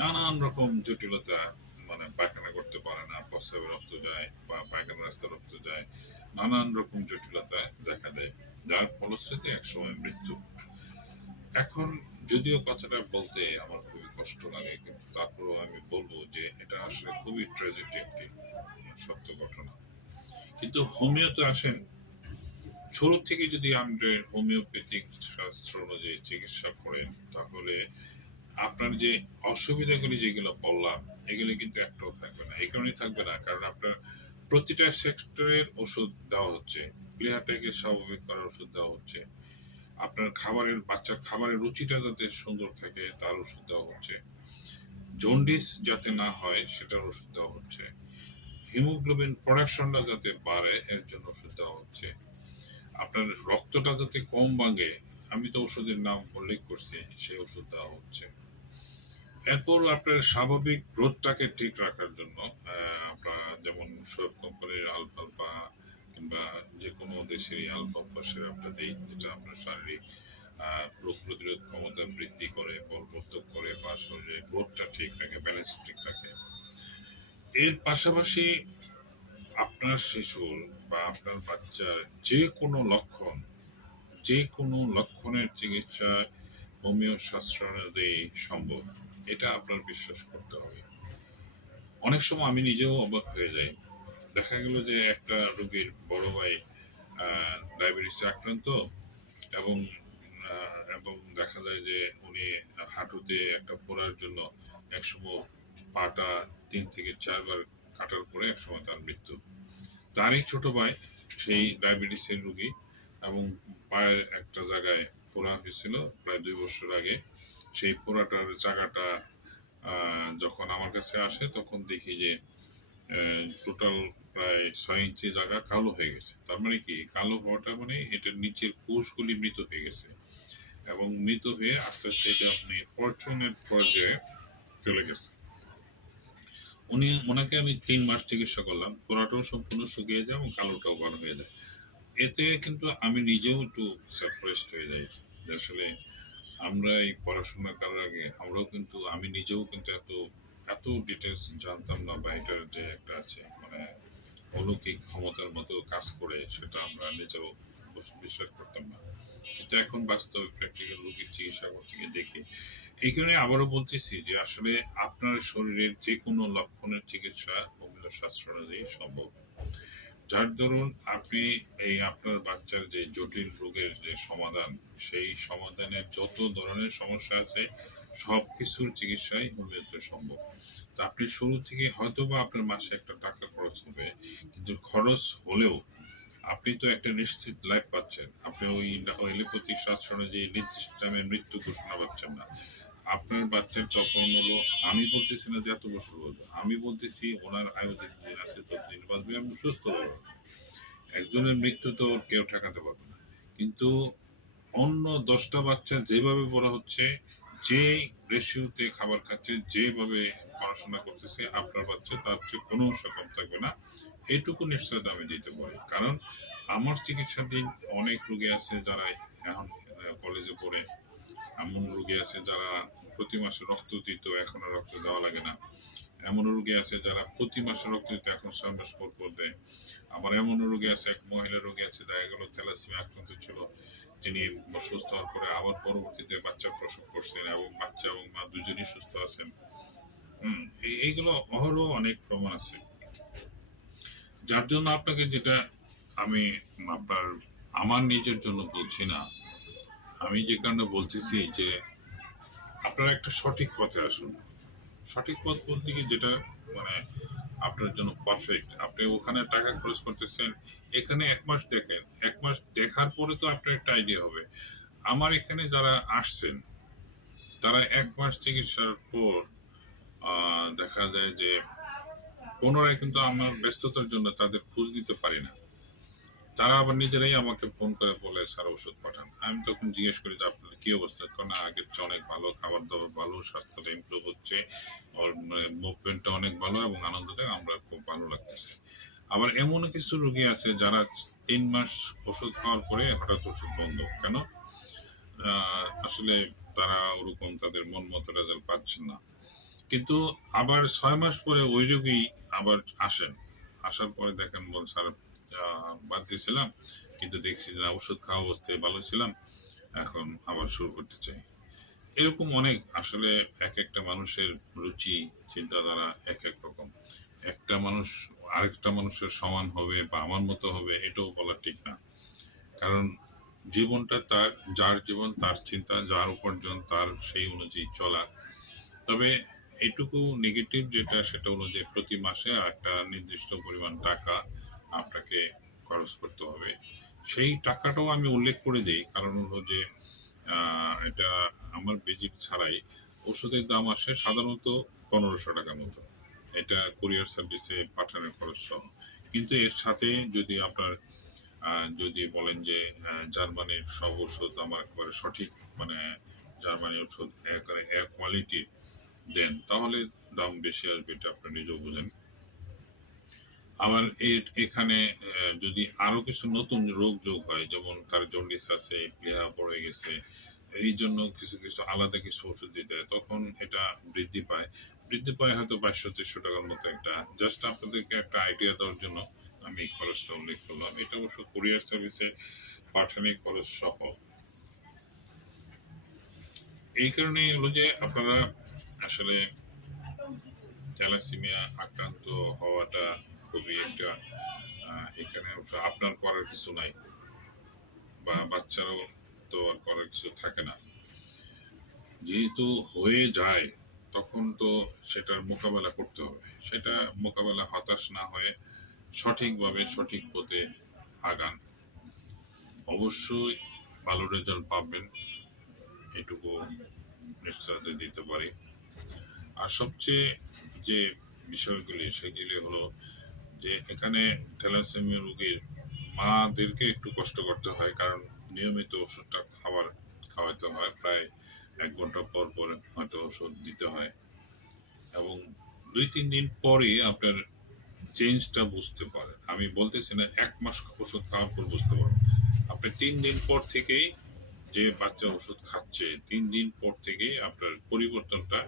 নানান রকম জটিলতা, মানে পায়খানা করতে পারে না, প্রস্রাবে রক্ত যায় বা পায়খানা রাস্তা রক্ত যায়, নানান রকম জটিলতা দেখা দেয়, যার ফলশ্রুতি একসময় মৃত্যু। এখন যদিও কথাটা বলতে আমার খুবই কষ্ট লাগে, কিন্তু তারপরেও আমি বলবো যে এটা আসলে খুবই ট্র্যাজেডি একটি সত্য ঘটনা। কিন্তু হোমিওতে আসেন, শুরু থেকে যদি আমরা হোমিওপ্যাথিক শাস্ত্র অনুযায়ী চিকিৎসা করেন, তাহলে আপনার যে অসুবিধাগুলি যেগুলো বললাম, এগুলি কিন্তু একটাও থাকবে না। এই কারণেই থাকবে না কারণ আপনার প্রতিটা সেক্টরের ওষুধ দেওয়া হচ্ছে, প্লেহারটাকে স্বাভাবিক করার ওষুধ দেওয়া হচ্ছে, আপনার খাবারের, বাচ্চার খাবারের রুচিটা যাতে সুন্দর থাকে তার ওষুধ দেওয়া হচ্ছে, জন্ডিস যাতে না হয় সেটার ওষুধ দেওয়া হচ্ছে, হিমোগ্লোবিন প্রোডাকশনটা যাতে বাড়ে এর জন্য ওষুধ দেওয়া হচ্ছে, আপনার রক্তটা যাতে কম ভাঙে, আমি তো ওষুধের নাম উল্লেখ করছি, সেই ওষুধ দেওয়া হচ্ছে। এরপর আপনার স্বাভাবিক গ্রোথটাকে ঠিক রাখার জন্য আপনার যেমন সোয়েব কোম্পানির আলফালফা কিংবা যে কোনো দেশেরই আলফালফা সিরাপটা দিই, যেটা আপনার শারীরিক রোগ প্রতিরোধ ক্ষমতা বৃদ্ধি করে, বলবর্ধক করে, বা শরীরের গ্রোথটা ঠিক রাখে, ব্যালেন্স ঠিক রাখে। এর পাশাপাশি আপনার শিশুর বা আপনার বাচ্চার যে কোনো লক্ষণের চিকিৎসা হোমিও শাস্ত্র অনুযায়ী সম্ভব, এটা আপনার বিশ্বাস করতে হবে। অনেক সময় আমি নিজেও অবাক হয়ে যাই, দেখা গেল যে একটা রোগীর বড় ভাই ডায়াবেটিসে আক্রান্ত, এবং এবং দেখা যায় যে উনি হাঁটুতে একটা পড়ার জন্য একসময় পাটা 3 থেকে 4 বার কাটার পরে একসময় তার মৃত্যু। তারই ছোট ভাই সেই ডায়াবেটিসের রোগী, এবং পায়ের একটা জায়গায় পোড়া হয়েছিল প্রায় 2 বছর আগে। সেই পোড়াটার জায়গাটা যখন আমার কাছে আসে তখন দেখি যে টোটাল প্রায় 6 ইঞ্চি জায়গা কালো হয়ে গেছে। তার মানে কি, কালো হওয়াটা মানে এটার নিচের কোষগুলি মৃত হয়ে গেছে, এবং মৃত হয়ে আস্তে আস্তে এটা আপনি পর্চনের পর্যায়ে চলে গেছে। ওনাকে আমি 3 মাস চিকিৎসা করলাম, পোড়াটাও সম্পূর্ণ শুকিয়ে যায় এবং কালোটাও ভালো হয়ে যায়। এতে কিন্তু আমি নিজেও একটু সারপ্রাইজড হয়ে যাই যে আসলে আমরা এই পড়াশোনা করার আগে আমরাও কিন্তু, আমি নিজেও কিন্তু এত এত ডিটেলস জানতাম না, বা এটার যে একটা আছে মানে অলৌকিক ক্ষমতার মতো কাজ করে সেটা আমরা নিজেও বিশ্বাস করতাম না। কিন্তু এখন বাস্তবে প্র্যাকটিক্যাল রোগীর চিকিৎসা করতে গিয়ে দেখি। এই কারণে আবারও বলতেছি যে আসলে আপনার শরীরের যে কোনো লক্ষণের চিকিৎসা হোমিও শাস্ত্র অনুযায়ী সম্ভব। যার দরুন আপনি এই আপনার বাচ্চার যে জটিল রোগের যে সমাধান, সেই সমাধানের যত ধরনের সমস্যা আছে সব কিছুর চিকিৎসাই হোমিওতে সম্ভব। তো আপনি শুরু থেকে হয়তো বা আপনার মাসে একটা টাকা খরচ হবে, কিন্তু খরচ হলেও আপনি তো একটা নিশ্চিত লাইফ পাচ্ছেন। আপনি ওই এলোপ্যাথিক শাস্ত্র অনুযায়ী নির্দিষ্ট টাইমে মৃত্যু ঘোষণা পাচ্ছেন না। আপনার বাচ্চার তখন হলো, আমি বলতেছি না যে এত বছর বলবো, আমি বলতেছি ওনার আয়ু যতদিন আছে ততদিন বাঁচবে এবং সুস্থ হবে। একজনের মৃত্যু তো কেউ ঠেকাতে পারবে না, কিন্তু অন্য 10টা বাচ্চা যেভাবে বড় হচ্ছে, যে রেশিওতে খাবার খাচ্ছে, যেভাবে পড়াশোনা করতেছে, আপনার বাচ্চা তার চেয়ে কোনো অংশ কম থাকবে না, এইটুকু নিশ্চয়তা আমি দিতে পারি। কারণ আমার চিকিৎসাধীন অনেক রোগী আছে যারা এখন কলেজে পড়ে, এমন রোগী আছে যারা প্রতি মাসে রক্ত দিত, এখন আর রক্ত দেওয়া লাগে না, এমন রোগী আছে যারা প্রতি মাসে রক্ত দিত, এখন 6 মাস পর পর দেয়। আবার এমন রোগী আছে, এক মহিলা রোগী আছে দেখা গেল থ্যালাসেমিয়া আক্রান্ত ছিল, তিনি সুস্থ হওয়ার পরে আবার পরবর্তীতে বাচ্চা প্রসব করছেন, এবং বাচ্চা এবং মা দুজনই সুস্থ আছেন। এইগুলো অহরহ অনেক প্রমাণ আছে। যার জন্য আপনাকে যেটা আমি আপনার, আমার নিজের জন্য বলছি না, আমি যে কারণে বলতেছি যে আপনারা একটা সঠিক পথে আসুন। সঠিক পথ বলতে কি, যেটা মানে আপনার জন্য পারফেক্ট। আপনি ওখানে টাকা খরচ করতেছেন, এখানে 1 মাস দেখেন, 1 মাস দেখার পরে তো আপনার একটা আইডিয়া হবে। আমার এখানে যারা আসছেন তারা 1 মাস চিকিৎসার পর দেখা যায় যে পুনরায় কিন্তু আমার ব্যস্ততার জন্য তাদের খোঁজ দিতে পারি না। তারা আবার নিজেরাই আমাকে ফোন করে বলে স্যার ওষুধ পাঠান। আমি তখন জিজ্ঞেস করি যে আপনার কি অবস্থা? না আগের চেয়ে অনেক ভালো, খাবার দাবার ভালো, স্বাস্থ্যটা ইমপ্রুভ হচ্ছে, ওর মুভমেন্টটা অনেক ভালো এবং আনন্দটা আমরা খুব ভালো লাগতেছে। আবার এমনও কিছু রোগী আছে যারা 3 মাস ওষুধ খাওয়ার পরে হঠাৎ ওষুধ বন্ধ। কেন? আসলে তারা ওরকম তাদের মন মতো রেজাল্ট পাচ্ছেন না। কিন্তু আবার 6 মাস পরে ওই রোগী আবার আসেন, আসার পরে দেখেন বল স্যার বাদ দিয়েছিলাম, কিন্তু দেখছি যে ওষুধ খাওয়া অবস্থায় ভালো ছিলাম, এখন আবার শুরু করতে চাই। এরকম অনেক আসলে এক একটা মানুষের রুচি চিন্তাধারা এক এক রকম। একটা মানুষ আরেকটা মানুষের সমান হবে বা আমার মতো হবে এটাও বলা ঠিক না। কারণ জীবনটা তার, যার জীবন তার চিন্তা, যার উপার্জন তার সেই অনুযায়ী চলা। তবে এটুকু নেগেটিভ যেটা সেটা হলো যে প্রতি মাসে একটা নির্দিষ্ট পরিমাণ টাকা আপনাকে খরচ করতে হবে। সেই টাকাটাও আমি উল্লেখ করে দিই, কারণ হলো যে এটা আমার বেজিক ছাড়াই ওষুধের দাম আসে সাধারণত 1500 টাকার মতো, এটা কুরিয়ার সার্ভিসে পাঠানোর খরচ সহ। কিন্তু এর সাথে যদি আপনার যদি বলেন যে জার্মানির সব ওষুধ আমার একেবারে সঠিক, মানে জার্মানির ওষুধ একেবারে এক কোয়ালিটির দেন, তাহলে দাম বেশি আসবে, এটা আপনি নিজেও বুঝেন। আবার এখানে যদি আরো কিছু নতুন রোগ যোগ হয়, যেমন তার জন্ডিস আছে, প্লেহা পড়ে গেছে, এই জন্য কিছু কিছু আলাদা কিছু ওষুধ দিতে হয়, তখন এটা বৃদ্ধি পায়। বৃদ্ধি পায় হয়তো 2200-2300 টাকার মতো। একটা জাস্ট আপনাদেরকে একটা আইডিয়া দেওয়ার জন্য আমি এই খরচটা উল্লেখ করলাম। এটা অবশ্য কুরিয়ার সার্ভিসে পাঠানোর খরচ সহ। এই কারণে হলো যে আপনারা আসলে থ্যালাসেমিয়া আক্রান্ত হওয়াটা খুবই একটা এখানে আপনার করার কিছু নাই, বা বাচ্চারও তো আর করার কিছু থাকে না। যেহেতু হয়ে যায় তখন তো সেটার মোকাবেলা করতে হবে। সেটা মোকাবেলা হতাশ না হয়ে সঠিকভাবে সঠিক পথে আগান, অবশ্যই ভালো রেজাল্ট পাবেন, এটুকু নিশ্চয়তা দিতে পারি। আর সবচেয়ে যে বিষয়গুলি সেগুলি হলো যে এখানে থ্যালাসেমিয়া রোগীর মাদেরকে একটু কষ্ট করতে হয়, কারণ নিয়মিত ওষুধটা খাওয়াতে হয়, প্রায় 1 ঘন্টা পর পর হয়তো ওষুধ দিতে হয়, এবং 2-3 দিন পরে আপনার চেঞ্জটা বুঝতে পারেন। আমি বলতেছি না 1 মাস ওষুধ খাওয়ার পর বুঝতে পারবেন, আপনি 3 দিন পর থেকেই, যে বাচ্চা ওষুধ খাচ্ছে 3 দিন পর থেকেই আপনার পরিবর্তনটা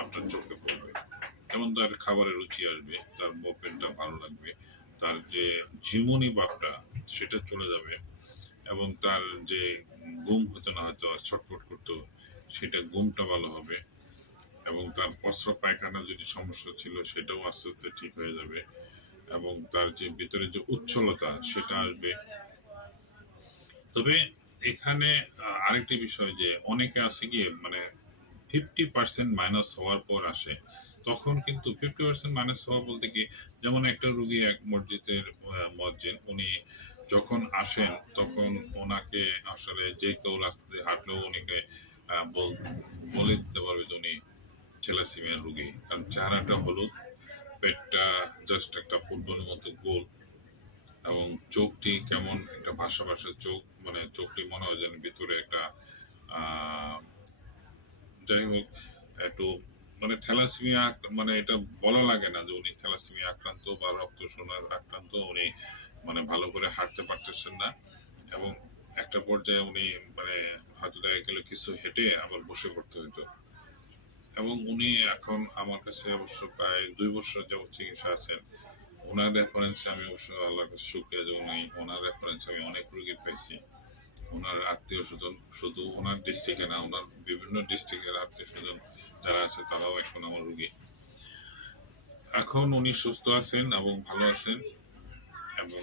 আপনার চোখে পড়বে। যেমন তার খাবারের রুচি আসবে, তার মুভমেন্টটা ভালো লাগবে, তার যে ঝিমুনি ভাবটা সেটা চলে যাবে, এবং তার যে ঘুম হতো না, হয়তো ছটফট করতো, সেটা ঘুমটা ভালো হবে, এবং তার প্রস্রাব পায়খানা যদি সমস্যা ছিল সেটাও আস্তে আস্তে ঠিক হয়ে যাবে, এবং তার যে ভিতরে যে উচ্ছলতা সেটা আসবে। তবে এখানে আরেকটি বিষয় যে অনেকে আছে গিয়ে মানে 50% মাইনাস হওয়ার পর আসে, তখন কিন্তু 50% মাইনাস হওয়া বলতে কি, যেমন একটা রুগী এক মসজিদের মসজিদ, উনি যখন আসেন তখন ওনাকে আসলে যে কেউ রাস্তায় হাঁটলেও উনিকে বলে দিতে পারবে যে উনি থ্যালাসেমিয়ার রুগী, কারণ চেহারাটা হলুদ, পেটটা জাস্ট একটা ফুটবলের মতো গোল, এবং চোখটি কেমন একটা ভাসা ভাসা চোখ, মানে চোখটি মনে হয় যেন ভিতরে একটা যাই হোক একটু মানে থ্যালাসেমিয়া, মানে এটা বলা লাগে না যে উনি থ্যালাসেমিয়া আক্রান্ত বা রক্ত শোনার আক্রান্ত, উনি মানে ভালো করে হাঁটতে পারতেছেন না, এবং একটা পর্যায়ে উনি মানে হয়তো দেখা গেলে কিছু হেঁটে আবার বসে পড়তে হতো। এবং উনি এখন আমার কাছে অবশ্য প্রায় 2 বছর যাবত চিকিৎসা আছেন। ওনার রেফারেন্সে আমি অবশ্য আল্লাহর কাছে শুকরিয়া যে ওনার রেফারেন্সে আমি অনেক রোগী পাইছি। ওনার আত্মীয় স্বজন শুধু ওনার ডিস্ট্রিক্টে না, ওনার বিভিন্ন ডিস্ট্রিক্টের আত্মীয় স্বজন যারা আছে তারাও এখন আমার রোগী। এখন উনি সুস্থ আছেন এবং ভালো আছেন, এবং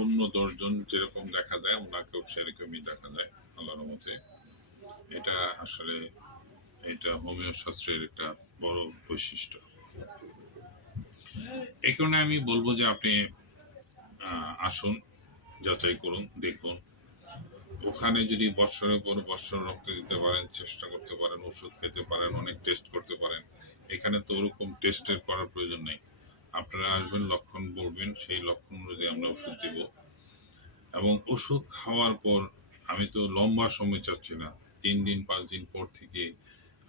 অন্য 10 জন যেরকম দেখা যায় ওনাকেও সেরকমই দেখা যায় আল্লাহর মতে। এটা আসলে এটা হোমিও শাস্ত্রের একটা বড় বৈশিষ্ট্য। এই কারণে আমি বলবো যে আপনি আসুন, যাচাই করুন, দেখুন। ওখানে যদি বৎসরের পর বৎসর রক্ত দিতে পারেন, চেষ্টা করতে পারেন, ওষুধ খেতে পারেন, অনেক টেস্ট করতে পারেন। এখানে তো ওরকম টেস্টের করার প্রয়োজন নেই। আপনারা আসবেন, লক্ষণ বলবেন, সেই লক্ষণ অনুযায়ী আমরা ওষুধ দিব। এবং ওষুধ খাওয়ার পর আমি তো লম্বা সময় চাচ্ছি না, 3 দিন 5 দিন পর থেকে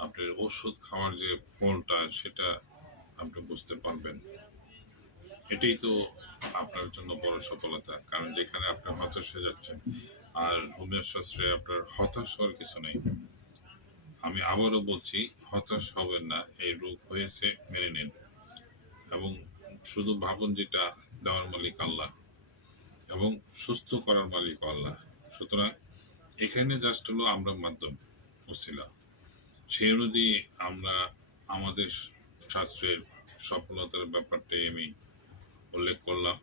আপনার ওষুধ খাওয়ার যে ফলটা সেটা আপনি বুঝতে পারবেন। এটাই তো আপনার জন্য বড় সফলতা, কারণ যেখানে আপনি হতাশ হয়ে যাচ্ছেন, আর হোমিও শাস্ত্রে আপনার হতাশ হওয়ার কিছু নেই। আমি আবারও বলছি, হতাশ হবেন না, এই রোগ হয়েছে মেনে নিন এবং শুধু ভাবুন যেটা দেওয়ার মালিক আল্লাহ এবং সুস্থ করার মালিক আল্লাহ। সুতরাং এখানে জাস্ট হলো আমরা মাধ্যম ওসিলা, সেই অনুযায়ী আমরা আমাদের শাস্ত্রের সফলতার ব্যাপারটাই আমি উল্লেখ করলাম।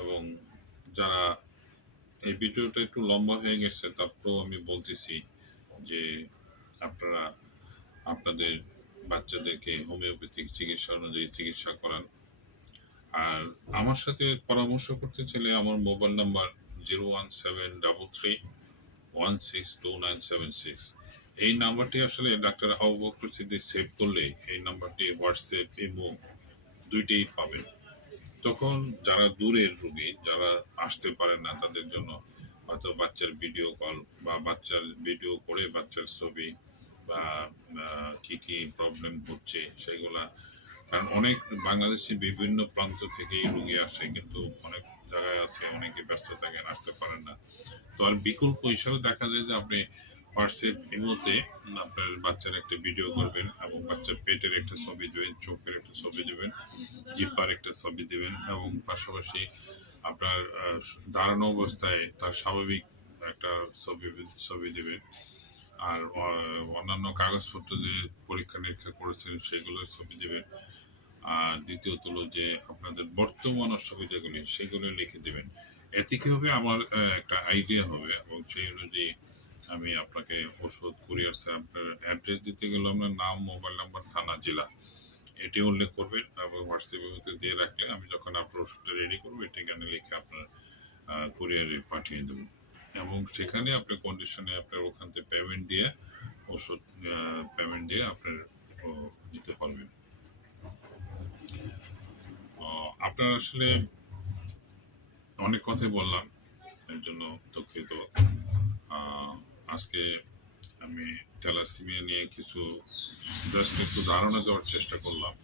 এবং যারা এই ভিডিওটা একটু লম্বা হয়ে গেছে তারপরেও আমি বলতেছি যে আপনারা আপনাদের বাচ্চাদেরকে হোমিওপ্যাথিক চিকিৎসা অনুযায়ী চিকিৎসা করান। আর আমার সাথে পরামর্শ করতে চাইলে আমার মোবাইল নাম্বার 01733162976। এই নাম্বারটি আসলে ডাক্তার আবু বকর সিদ্দিক সেভ করলে এই নাম্বারটি হোয়াটসঅ্যাপ ইমো দুইটাই পাবেন। তখন যারা দূরের রোগী, যারা আসতে পারে না, তাদের জন্য হয়তো বাচ্চার ভিডিও কল বা বাচ্চার ভিডিও করে বাচ্চার ছবি বা কি কি প্রবলেম হচ্ছে সেগুলা, কারণ অনেক বাংলাদেশে বিভিন্ন প্রান্ত থেকেই রোগী আসে, কিন্তু অনেক জায়গায় আছে অনেকে ব্যস্ত থাকেন, আসতে পারেন না। তো আর বিকল্প হিসাবে দেখা যায় যে আপনি হোয়াটসঅ্যাপ ইমোতে আপনার বাচ্চার একটা ভিডিও করবেন এবং বাচ্চার পেটের একটা ছবি দেবেন, চোখের একটা ছবি দেবেন, জিহ্বার একটা ছবি দেবেন এবং পাশাপাশি আপনার দাঁড়ানো অবস্থায় তার স্বাভাবিক একটা ছবি দেবেন। আর অন্যান্য কাগজপত্র যে পরীক্ষা নিরীক্ষা করেছেন সেগুলোর ছবি দেবেন। আর দ্বিতীয়ত হলো যে আপনাদের বর্তমান অসুবিধাগুলি সেগুলো লিখে দেবেন। এতে কি হবে, আমার একটা আইডিয়া হবে এবং সেই অনুযায়ী আমি আপনাকে ওষুধ কুরিয়ার আপনার অ্যাড্রেস দিতে গেলে আপনার নাম, মোবাইল নাম্বার, থানা, জেলা এটি উল্লেখ করবেন এবং হোয়াটসঅ্যাপের মধ্যে দিয়ে রাখলে আমি যখন আপনার ওষুধটা রেডি করবো এটি এখানে লিখে আপনার কুরিয়ারে পাঠিয়ে দেবো এবং সেখানে আপনার কন্ডিশনে আপনার ওখান থেকে পেমেন্ট দিয়ে ওষুধ পেমেন্ট দিয়ে আপনার দিতে পারবেন। আপনার আসলে অনেক কথাই বললাম, এর জন্য দুঃখিত। আজকে আমি থ্যালাসেমিয়া নিয়ে কিছু জাস্ট একটু ধারণা দেওয়ার চেষ্টা করলাম,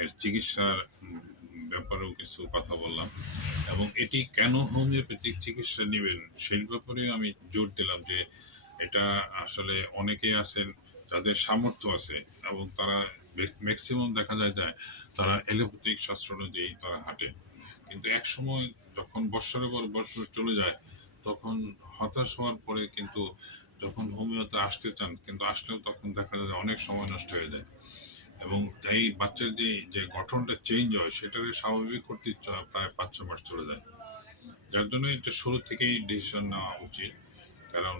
এর চিকিৎসার ব্যাপারেও কিছু কথা বললাম এবং এটি কেন হোমিওপ্যাথিক চিকিৎসা নেবেন সেই ব্যাপারে আমি জোর দিলাম যে এটা আসলে অনেকেই আছেন যাদের সামর্থ্য আছে এবং তারা ম্যাক্সিমাম দেখা যায় তারা এলোপ্যাথিক শাস্ত্র অনুযায়ী তারা হাঁটে, কিন্তু এক সময় যখন বৎসরের পর বৎসর চলে যায় তখন হতাশ হওয়ার পরে কিন্তু যখন হোমিওতে আসতে চান কিন্তু আসলেও তখন দেখা যায় অনেক সময় নষ্ট হয়ে যায় এবং তাই বাচ্চার যে গঠনটা চেঞ্জ হয় সেটাকে স্বাভাবিক করতে প্রায় 5-6 মাস চলে যায়। যার জন্য এটা শুরু থেকেই ডিসিশন নেওয়া উচিত। কারণ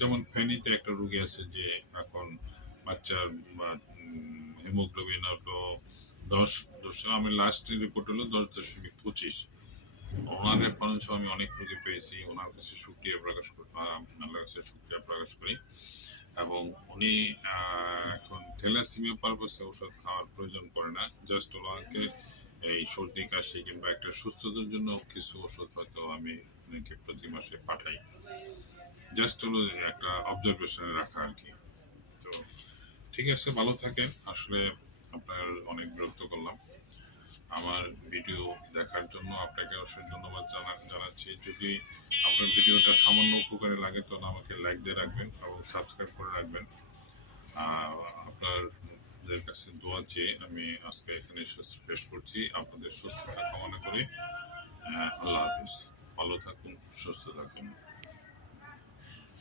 যেমন ফেনীতে একটা রোগী আছে যে এখন বাচ্চার হিমোগ্লোবিন হলো 10, আমি লাস্ট রিপোর্ট হলো 10.25। ওনার রেফারেন্স আমি অনেক রোগী পেয়েছি, ওনার কাছে শুকরিয়া প্রকাশ করি, আল্লাহর কাছে শুকরিয়া প্রকাশ করি এবং উনি এখন থ্যালাসেমিয়া পারপাসে ওষুধ খাওয়ার প্রয়োজন পড়ে না, জাস্ট ওনাকে এই সর্দি কাশি কিংবা একটা সুস্থতার জন্য কিছু ওষুধ হয়তো আমি ওনাকে প্রতি মাসে পাঠাই, জাস্ট হলো একটা অবজারভেশনে রাখা আর কি। তো ঠিক আছে, ভালো থাকেন। আসলে আপনার অনেক বিরক্ত করলাম। আমার ভিডিও দেখার জন্য আপনাকে অবশ্যই ধন্যবাদ জানাচ্ছি। যদি আপনার ভিডিওটা সামান্য উপকারে লাগে তাহলে আমাকে লাইক দিয়ে রাখবেন এবং সাবস্ক্রাইব করে রাখবেন। আপনাদের কাছে দোয়া চেয়ে আমি আজকে এখানে শেষ করছি। আপনাদের সুস্থতা কামনা করে আল্লাহ হাফিজ। ভালো থাকুন, সুস্থ থাকুন।